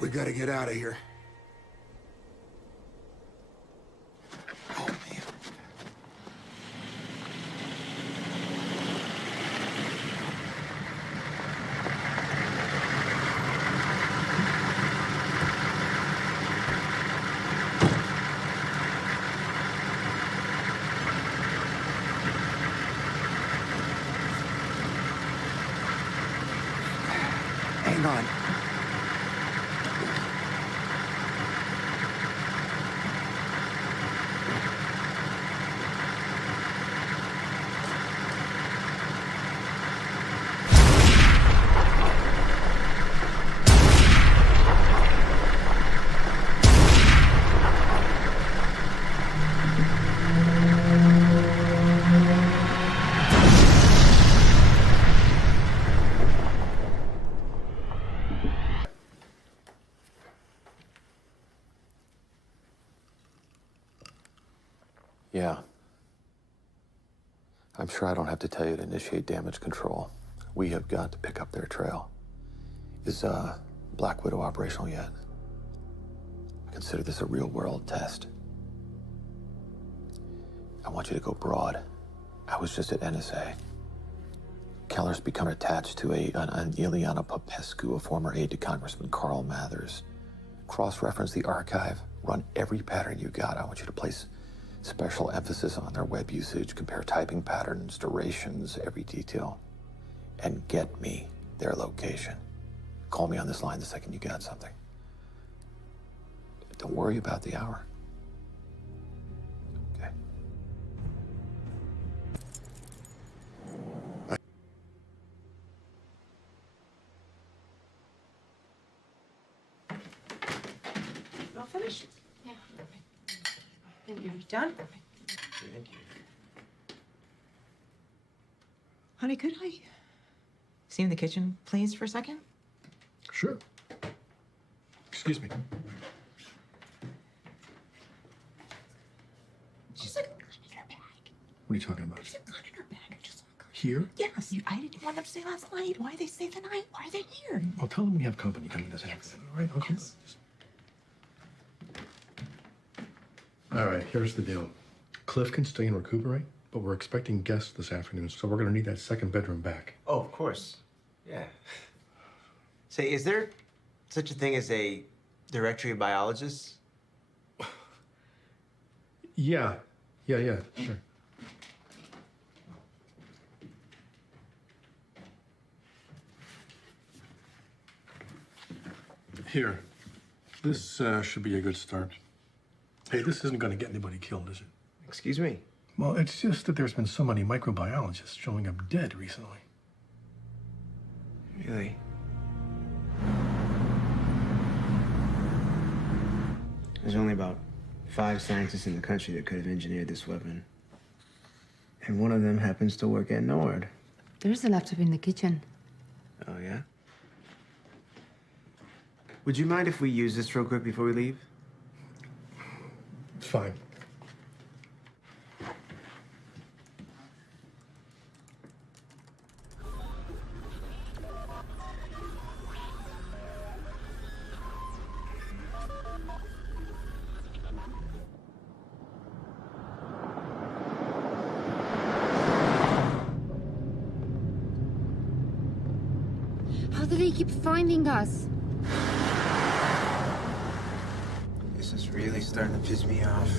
We gotta get out of here. Hang on. Yeah. I'm sure I don't have to tell you to initiate damage control. We have got to pick up their trail. Is Black Widow operational yet? I consider this a real-world test. I want you to go broad. I was just at NSA. Keller's become attached to an Ileana Popescu, a former aide to Congressman Carl Mathers. Cross-reference the archive, run every pattern you got. I want you to place special emphasis on their web usage, compare typing patterns, durations, every detail, and get me their location. Call me on this line the second you got something. Don't worry about the hour. Okay. All finished? Yeah. Thank you. Done? Thank you. Honey, could I see you in the kitchen, please, for a second? Sure. Excuse me. She's like, in her bag. What are you talking about? She's a gun in her bag. I just saw her. Here? Yes. I didn't want them to stay last night. Why did they stay the night? Why are they here? I'll tell them we have company coming this afternoon. All right? Okay. All right, here's the deal. Cliff can stay and recuperate, but we're expecting guests this afternoon, so we're gonna need that second bedroom back. Oh, of course. Yeah. Say, is there such a thing as a directory of biologists? Yeah, sure. Here, this should be a good start. Hey, this isn't going to get anybody killed, is it? Excuse me? Well, it's just that there's been so many microbiologists showing up dead recently. Really? There's only about 5 scientists in the country that could have engineered this weapon. And one of them happens to work at NORD. There's a laptop in the kitchen. Oh, yeah? Would you mind if we use this real quick before we leave? It's fine. How do they keep finding us? This is really starting to piss me off.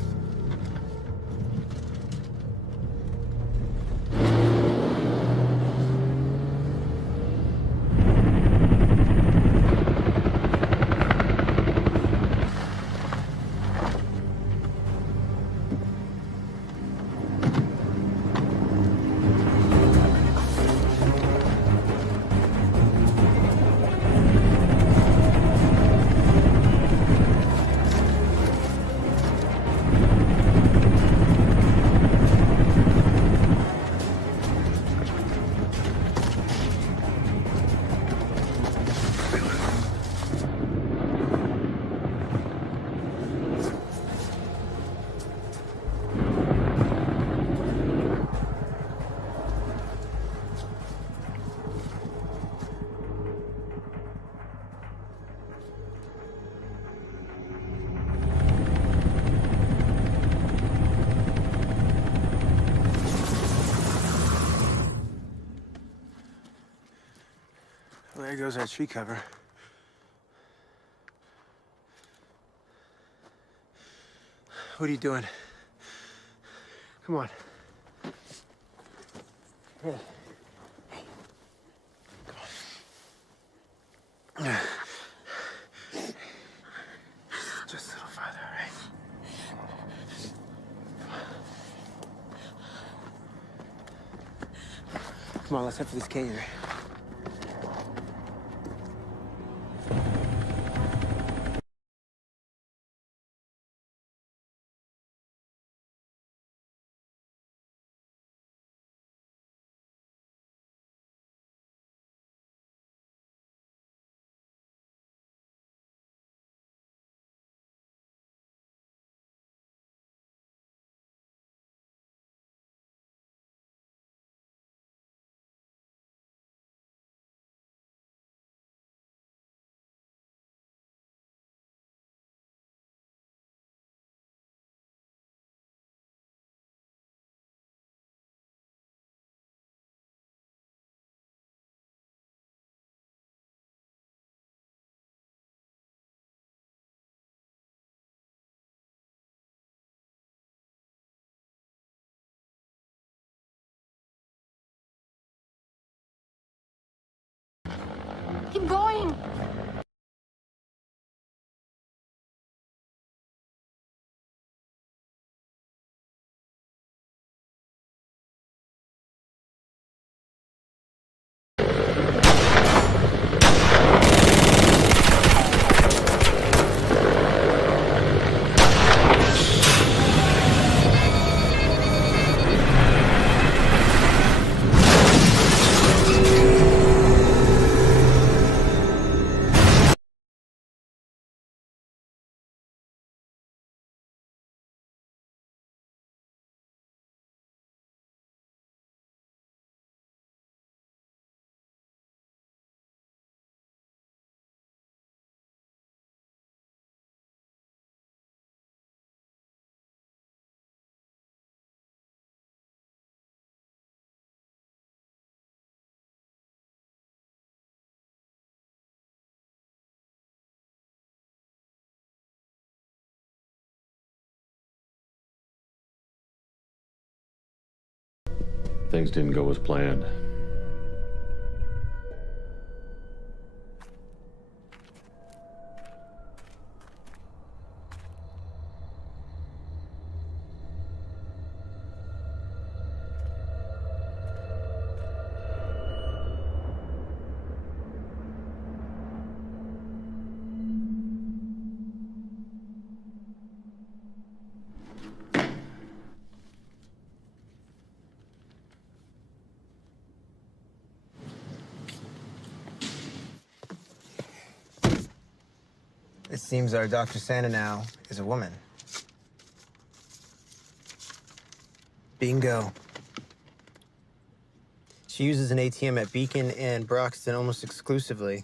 Well, there goes our tree cover. What are you doing? Come on. Here. Come on. farther, all right? Come on, let's head for this canyon. Keep going. Things didn't go as planned. It seems our Dr. Santa now is a woman. Bingo. She uses an ATM at Beacon and Broxton almost exclusively.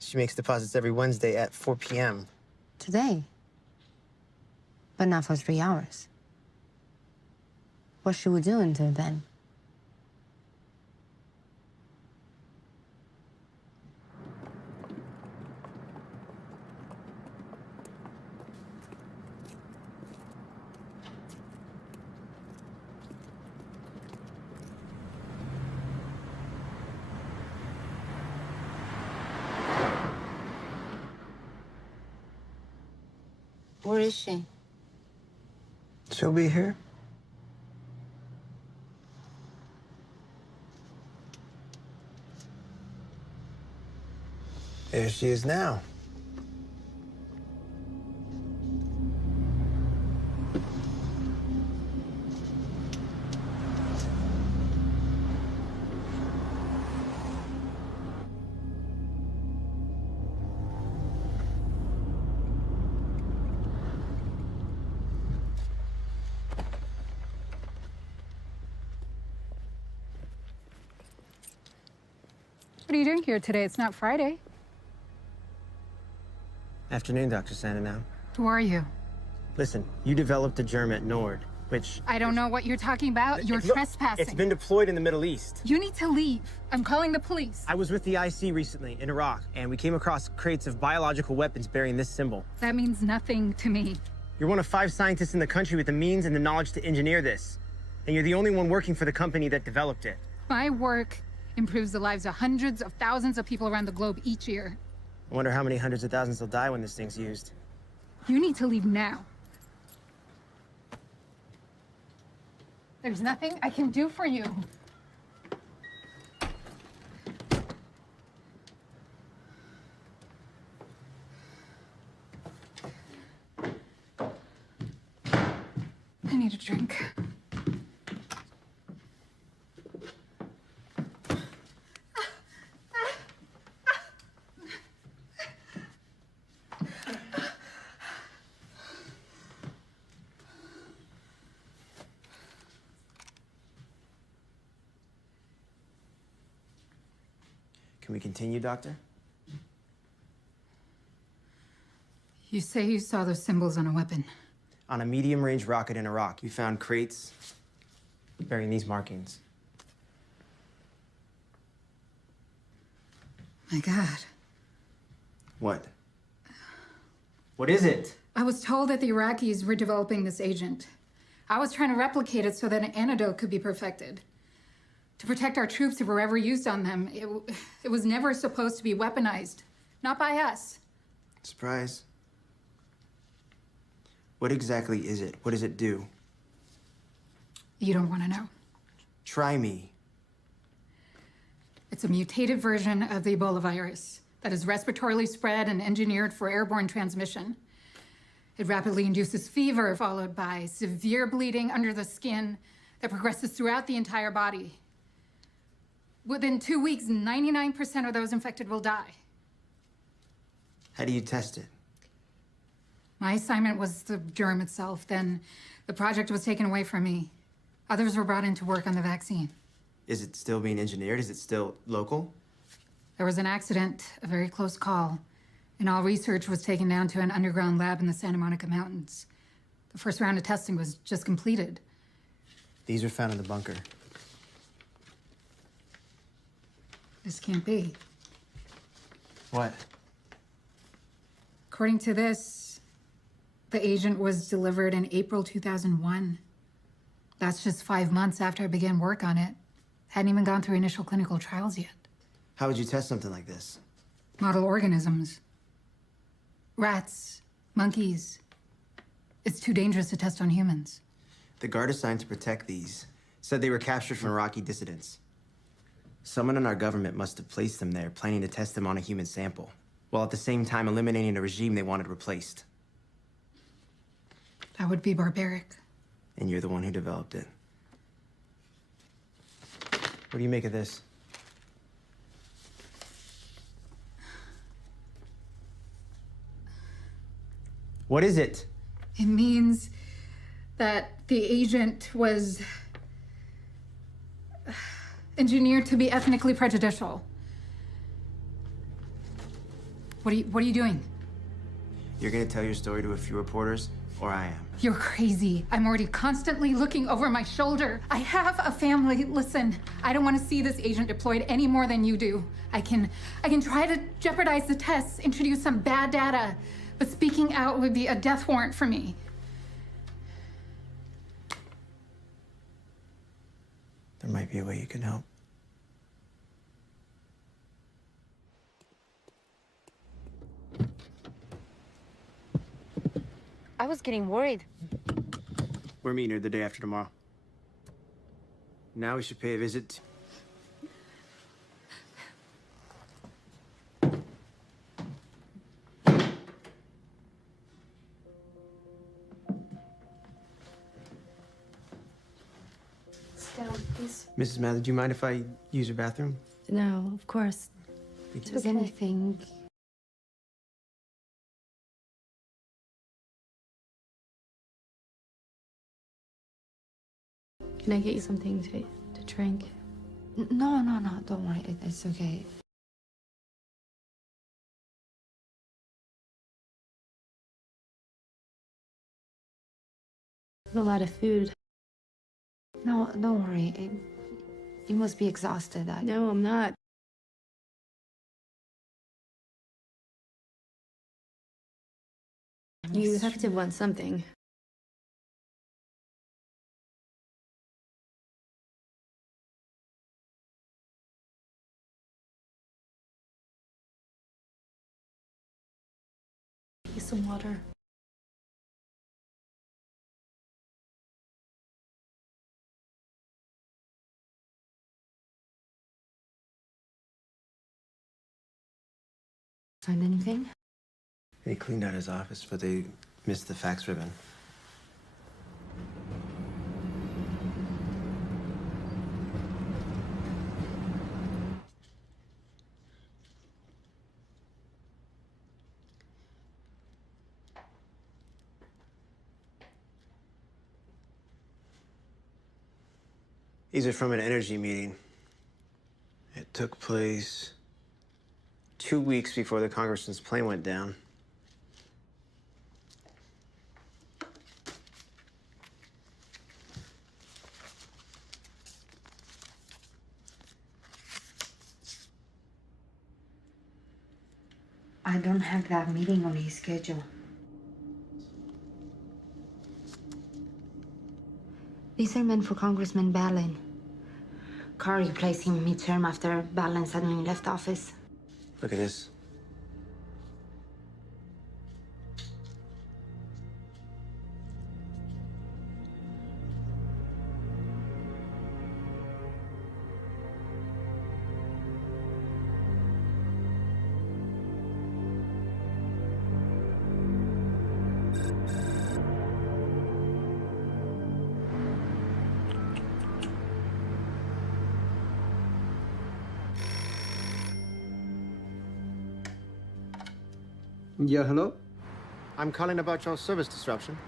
She makes deposits every Wednesday at 4 p.m. Today. But not for 3 hours. What should we do until then? Where is she? She'll be here. There she is now. What are you doing here today? It's not Friday. Afternoon, Dr. Santa now. Who are you? Listen, you developed a germ at Nord, which... I don't know what you're talking about. You're Look, trespassing. It's been deployed in the Middle East. You need to leave. I'm calling the police. I was with the IC recently in Iraq, and we came across crates of biological weapons bearing this symbol. That means nothing to me. You're one of 5 scientists in the country with the means and the knowledge to engineer this. And you're the only one working for the company that developed it. My work improves the lives of hundreds of thousands of people around the globe each year. I wonder how many hundreds of thousands will die when this thing's used. You need to leave now. There's nothing I can do for you. I need a drink. Can we continue, Doctor? You say you saw those symbols on a weapon. On a medium-range rocket in Iraq, you found crates bearing these markings. My God. What? What is it? I was told that the Iraqis were developing this agent. I was trying to replicate it so that an antidote could be perfected. To protect our troops if it were ever used on them. It was never supposed to be weaponized. Not by us. Surprise. What exactly is it? What does it do? You don't want to know. Try me. It's a mutated version of the Ebola virus that is respiratorily spread and engineered for airborne transmission. It rapidly induces fever, followed by severe bleeding under the skin that progresses throughout the entire body. Within 2 weeks, 99% of those infected will die. How do you test it? My assignment was the germ itself. Then the project was taken away from me. Others were brought in to work on the vaccine. Is it still being engineered? Is it still local? There was an accident, a very close call, and all research was taken down to an underground lab in the Santa Monica Mountains. The first round of testing was just completed. These were found in the bunker. This can't be. What? According to this, the agent was delivered in April 2001. That's just 5 months after I began work on it. Hadn't even gone through initial clinical trials yet. How would you test something like this? Model organisms. Rats, monkeys. It's too dangerous to test on humans. The guard assigned to protect these said they were captured from Iraqi dissidents. Someone in our government must have placed them there, planning to test them on a human sample, while at the same time eliminating a regime they wanted replaced. That would be barbaric. And you're the one who developed it. What do you make of this? What is it? It means that the agent was engineered to be ethnically prejudicial. What are you doing? You're gonna tell your story to a few reporters, or I am. You're crazy. I'm already constantly looking over my shoulder. I have a family. Listen, I don't want to see this agent deployed any more than you do. I can try to jeopardize the tests, introduce some bad data, but speaking out would be a death warrant for me. There might be a way you can help. I was getting worried. We're meeting her the day after tomorrow. Now we should pay a visit. Sit down, please. Mrs. Mather, do you mind if I use your bathroom? No, of course. Thank If you. there's anything. Can I get you something to drink? No, don't worry. It's okay. A lot of food. No, don't worry. You must be exhausted. No, I'm not. You have to want something. some water. Find anything? They cleaned out his office, but they missed the fax ribbon. These are from an energy meeting. It took place 2 weeks before the congressman's plane went down. I don't have that meeting on his schedule. These are meant for Congressman Balin. Carr replaced him midterm after Balin suddenly left office. Look at this. Yeah, hello? I'm calling about your service disruption.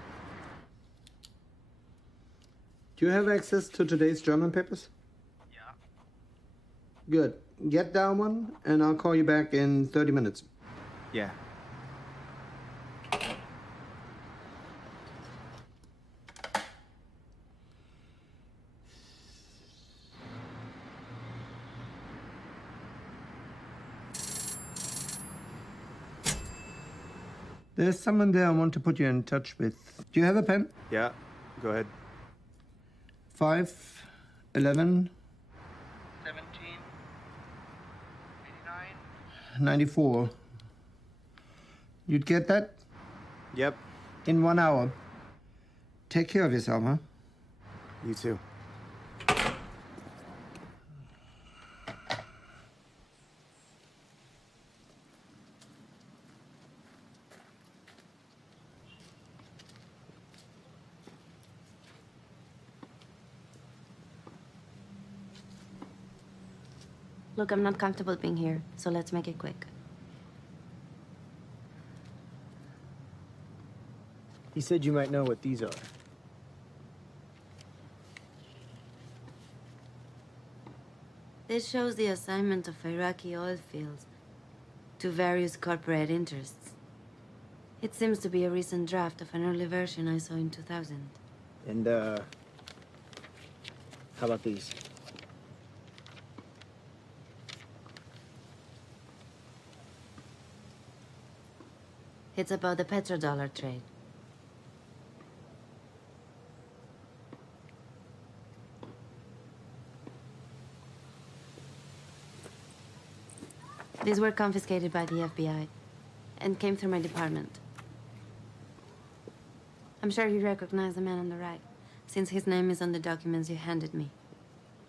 Do you have access to today's German papers? Yeah. Good. Get that one, and I'll call you back in 30 minutes. Yeah. There's someone there I want to put you in touch with. Do you have a pen? Yeah, go ahead. 5, 11, 17, 94. You'd get that? Yep. In 1 hour. Take care of yourself, huh? You too. Look, I'm not comfortable being here, so let's make it quick. He said you might know what these are. This shows the assignment of Iraqi oil fields to various corporate interests. It seems to be a recent draft of an early version I saw in 2000. And, how about these? It's about the petrodollar trade. These were confiscated by the FBI and came through my department. I'm sure you recognize the man on the right, since his name is on the documents you handed me.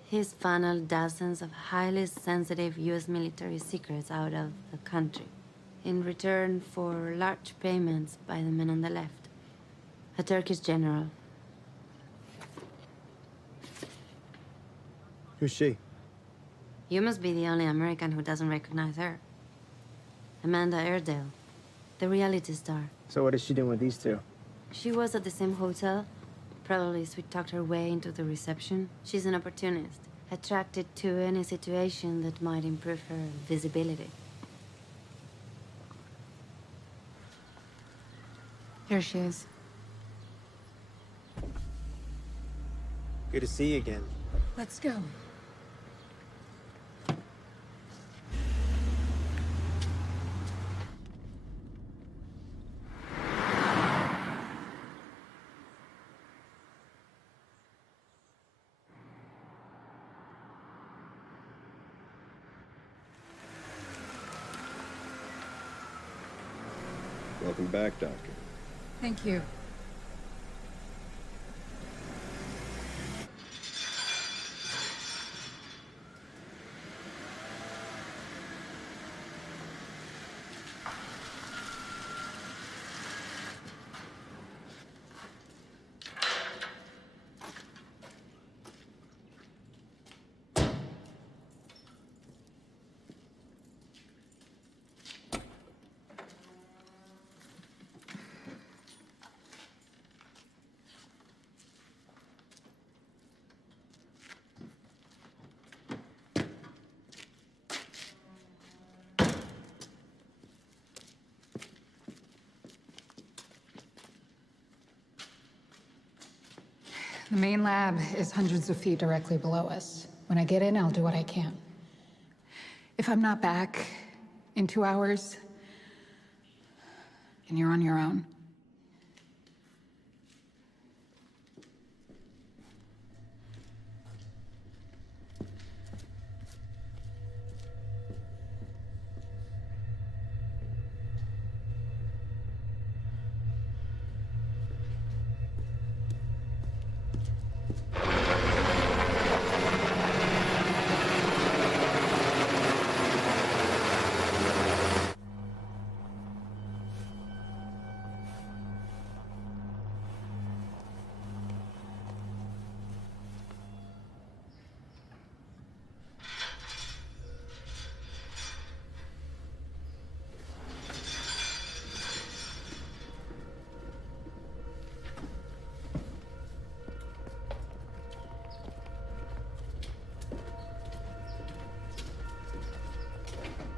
He's funneled dozens of highly sensitive U.S. military secrets out of the country in return for large payments by the man on the left, a Turkish general. Who's she? You must be the only American who doesn't recognize her. Amanda Airedale, the reality star. So what is she doing with these two? She was at the same hotel. Probably sweet-talked her way into the reception. She's an opportunist, attracted to any situation that might improve her visibility. Here she is. Good to see you again. Let's go. Well, Welcome back, Doctor. Thank you. The main lab is hundreds of feet directly below us. When I get in, I'll do what I can. If I'm not back in 2 hours, and you're on your own.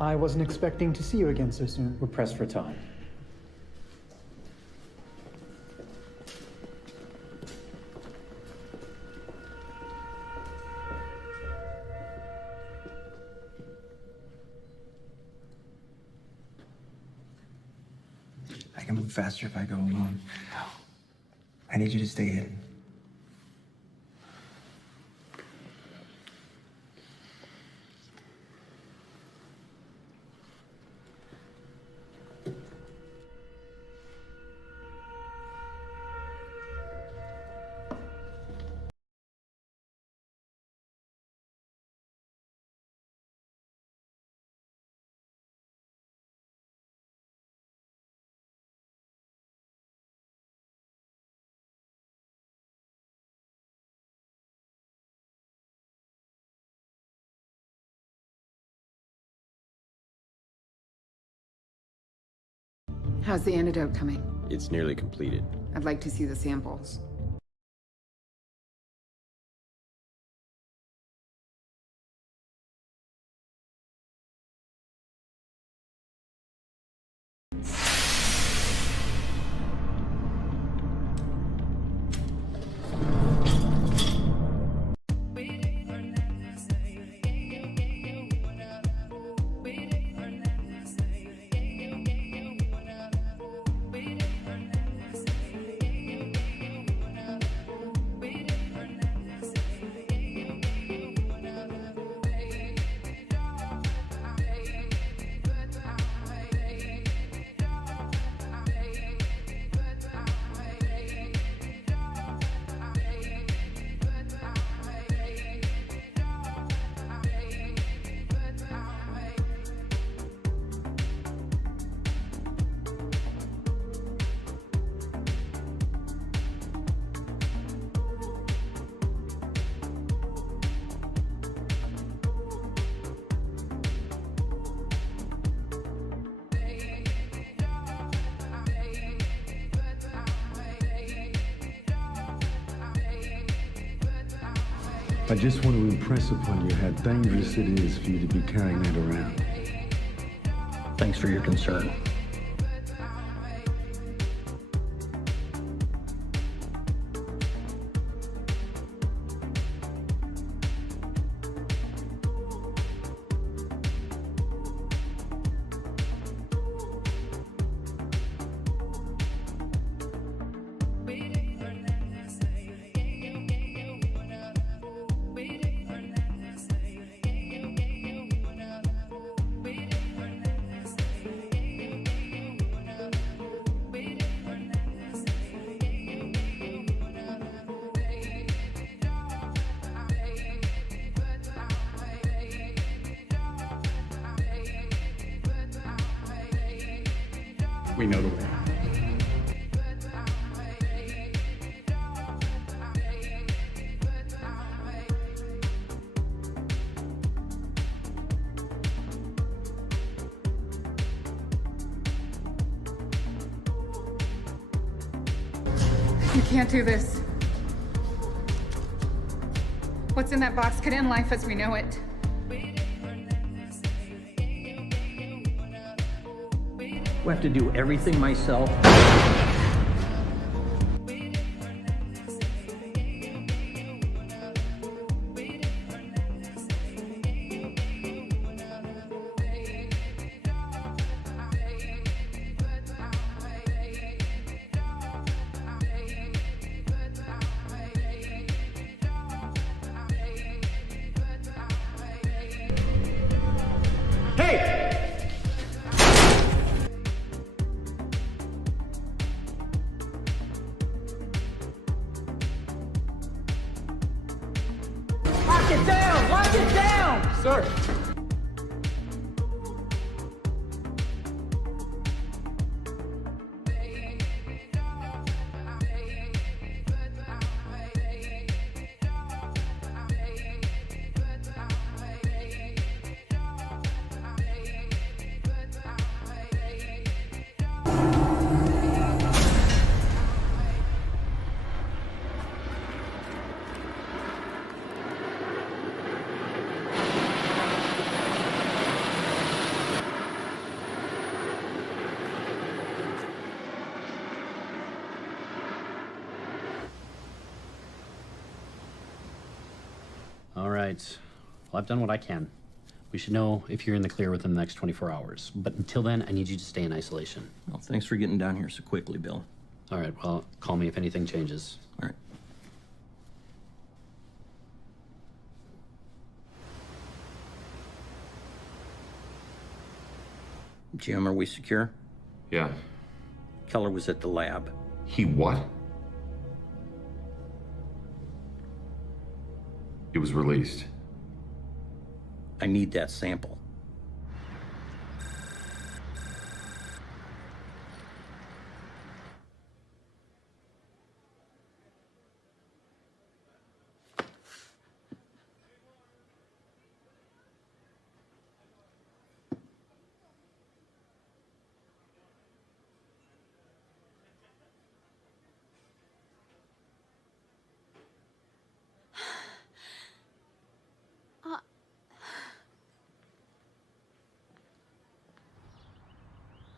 I wasn't expecting to see you again so soon. We're pressed for time. I can move faster if I go alone. I need you to stay hidden. How's the antidote coming? It's nearly completed. I'd like to see the samples. I just want to impress upon you how dangerous it is for you to be carrying that around. Thanks for your concern. We know the way. You can't do this. What's in that box could end life as we know it. We have to do everything myself. Lock it down! Lock it down! Sir! All right. Well, I've done what I can. We should know if you're in the clear within the next 24 hours. But until then, I need you to stay in isolation. Well, thanks for getting down here so quickly, Bill. All right. Well, call me if anything changes. All right. Jim, are we secure? Yeah. Keller was at the lab. He what? He was released. I need that sample.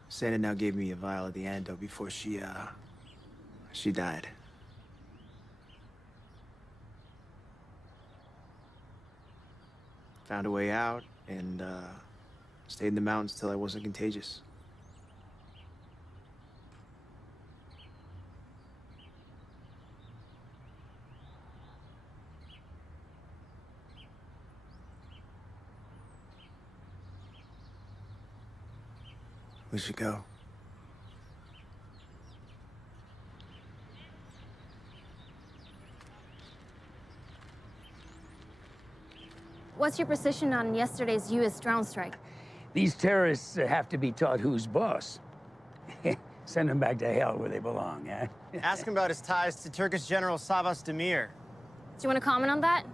Santa now gave me a vial of the antidote before she died. Found a way out and stayed in the mountains till I wasn't contagious. We should go. What's your position on yesterday's U.S. drone strike? These terrorists have to be taught who's boss. Send them back to hell where they belong, eh? Ask him about his ties to Turkish General Savas Demir. Do you want to comment on that?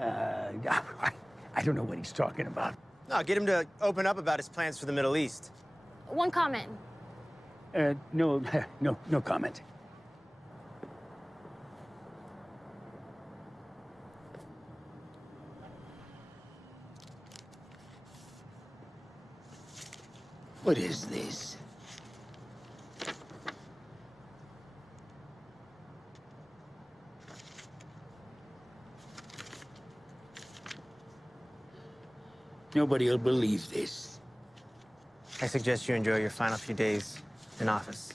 I don't know what he's talking about. No, get him to open up about his plans for the Middle East. One comment. No comment. What is this? Nobody will believe this. I suggest you enjoy your final few days in office.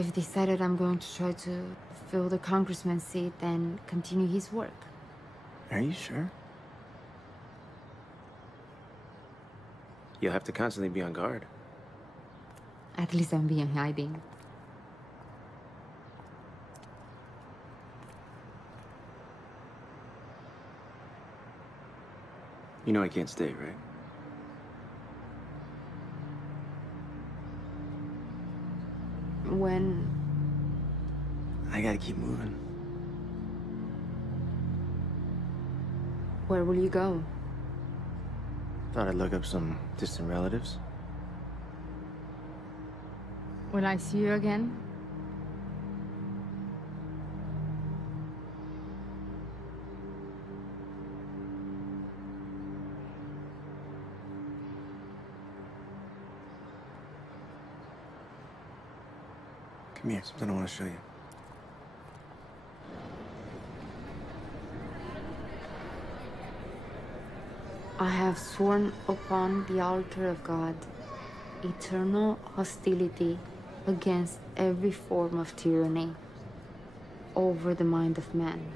I've decided I'm going to try to fill the congressman's seat and continue his work. Are you sure? You'll have to constantly be on guard. At least I'm being hiding. You know I can't stay, right? When I gotta keep moving. where will you go? Thought I'd look up some distant relatives. Will I see you again? Come here, something I want to show you. I have sworn upon the altar of God eternal hostility against every form of tyranny over the mind of man.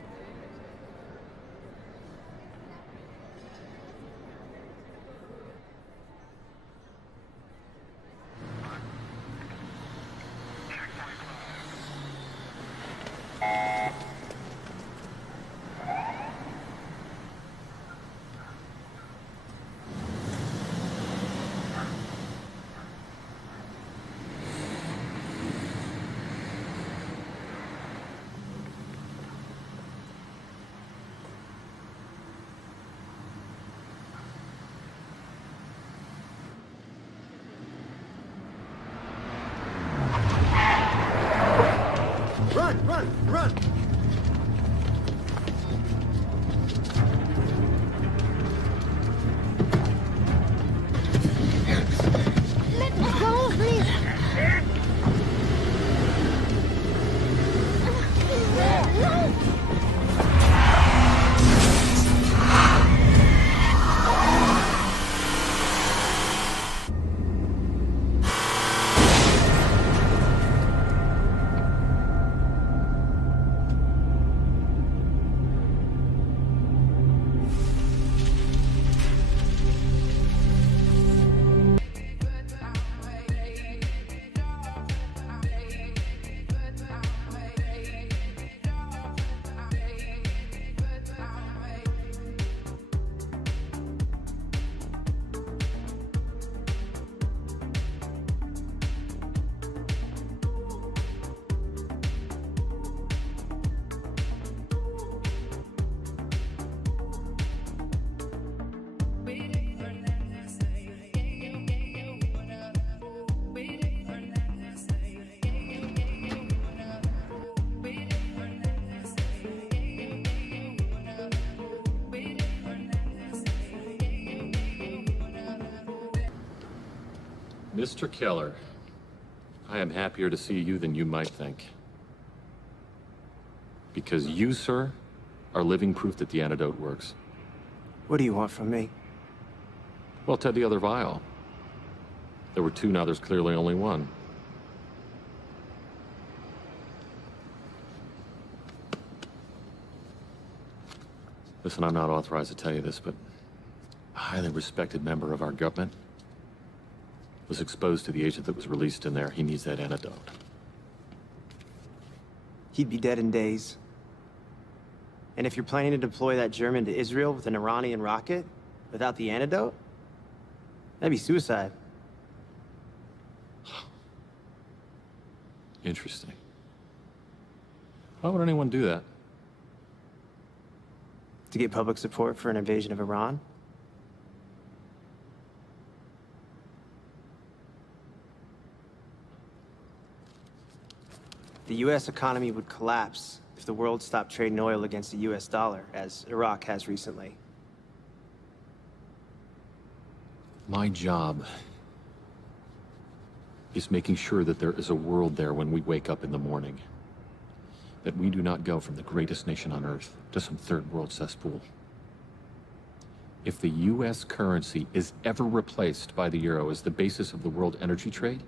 Run, run, run! Let me go, please. No! Mr. Keller, I am happier to see you than you might think. Because you, sir, are living proof that the antidote works. What do you want from me? Well, Ted, the other vial. There were two, now there's clearly only one. Listen, I'm not authorized to tell you this, but a highly respected member of our government was exposed to the agent that was released in there. He needs that antidote. He'd be dead in days. And if you're planning to deploy that German to Israel with an Iranian rocket without the antidote, that'd be suicide. Interesting. Why would anyone do that? To get public support for an invasion of Iran? The U.S. economy would collapse if the world stopped trading oil against the U.S. dollar, as Iraq has recently. My job is making sure that there is a world there when we wake up in the morning. That we do not go from the greatest nation on earth to some third world cesspool. If the U.S. currency is ever replaced by the euro as the basis of the world energy trade,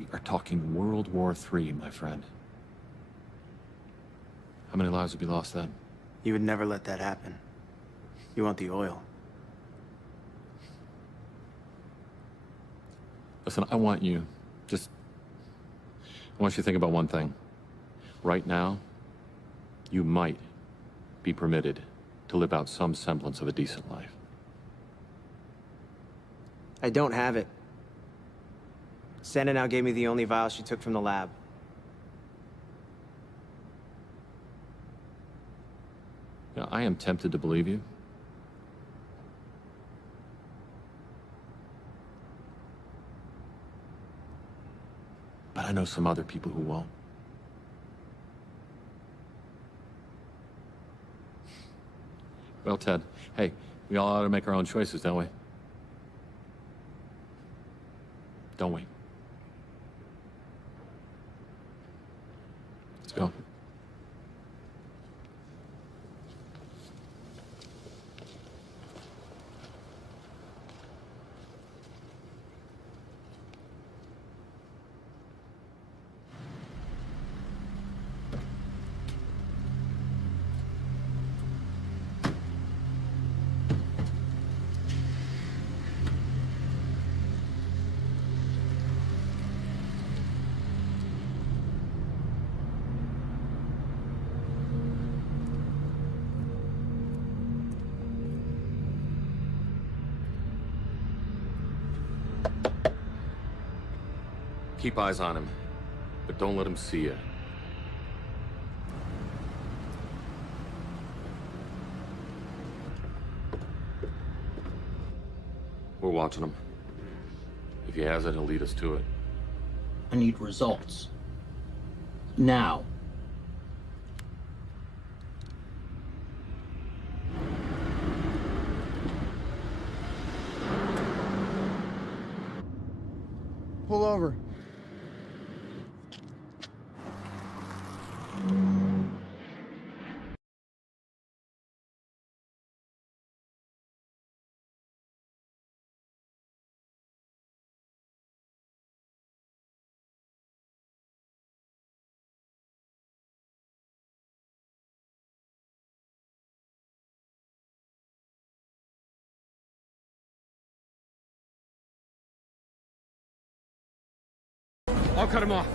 We are talking World War III, my friend. How many lives would be lost then? You would never let that happen. You want the oil. Listen, I want you to think about one thing. Right now, you might be permitted to live out some semblance of a decent life. I don't have it. Santa now gave me the only vial she took from the lab. Now, I am tempted to believe you. But I know some other people who won't. Well, Ted, hey, we all ought to make our own choices, don't we? Don't we? Let's go. Keep eyes on him, but don't let him see you. We're watching him. If he has it, he'll lead us to it. I need results. Now. Pull over. I'll cut him off.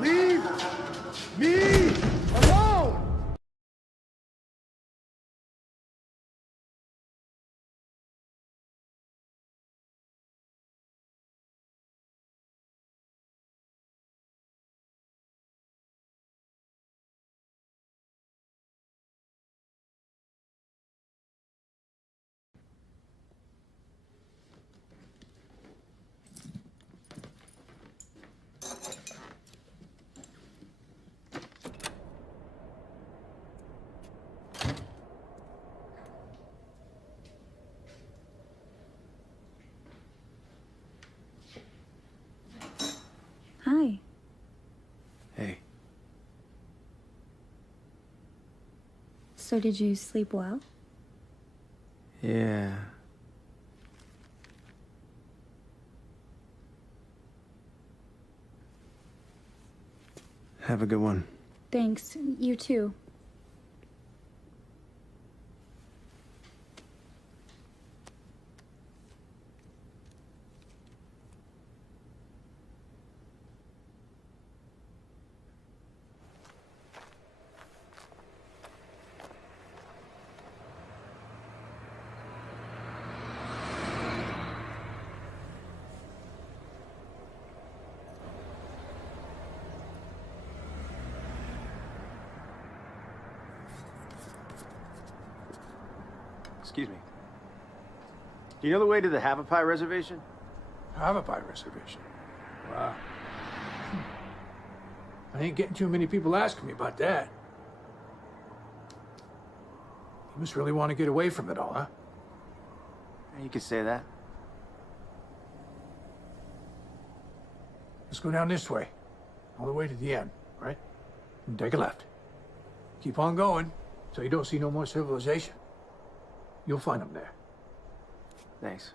Leave me alone! Hi. Hey, So did you sleep well? yeah. Have a good one. Thanks. You too. Excuse me. Do you know the way to the Havapie Reservation? Havapie Reservation. Wow. I ain't getting too many people asking me about that. You must really want to get away from it all, huh? You could say that. Let's go down this way. All the way to the end, right? And take a left. Keep on going, so you don't see no more civilization. You'll find them there. Thanks.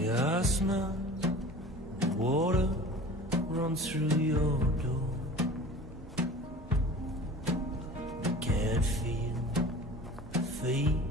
Yeah, I smell water run through your door. Can't feel feet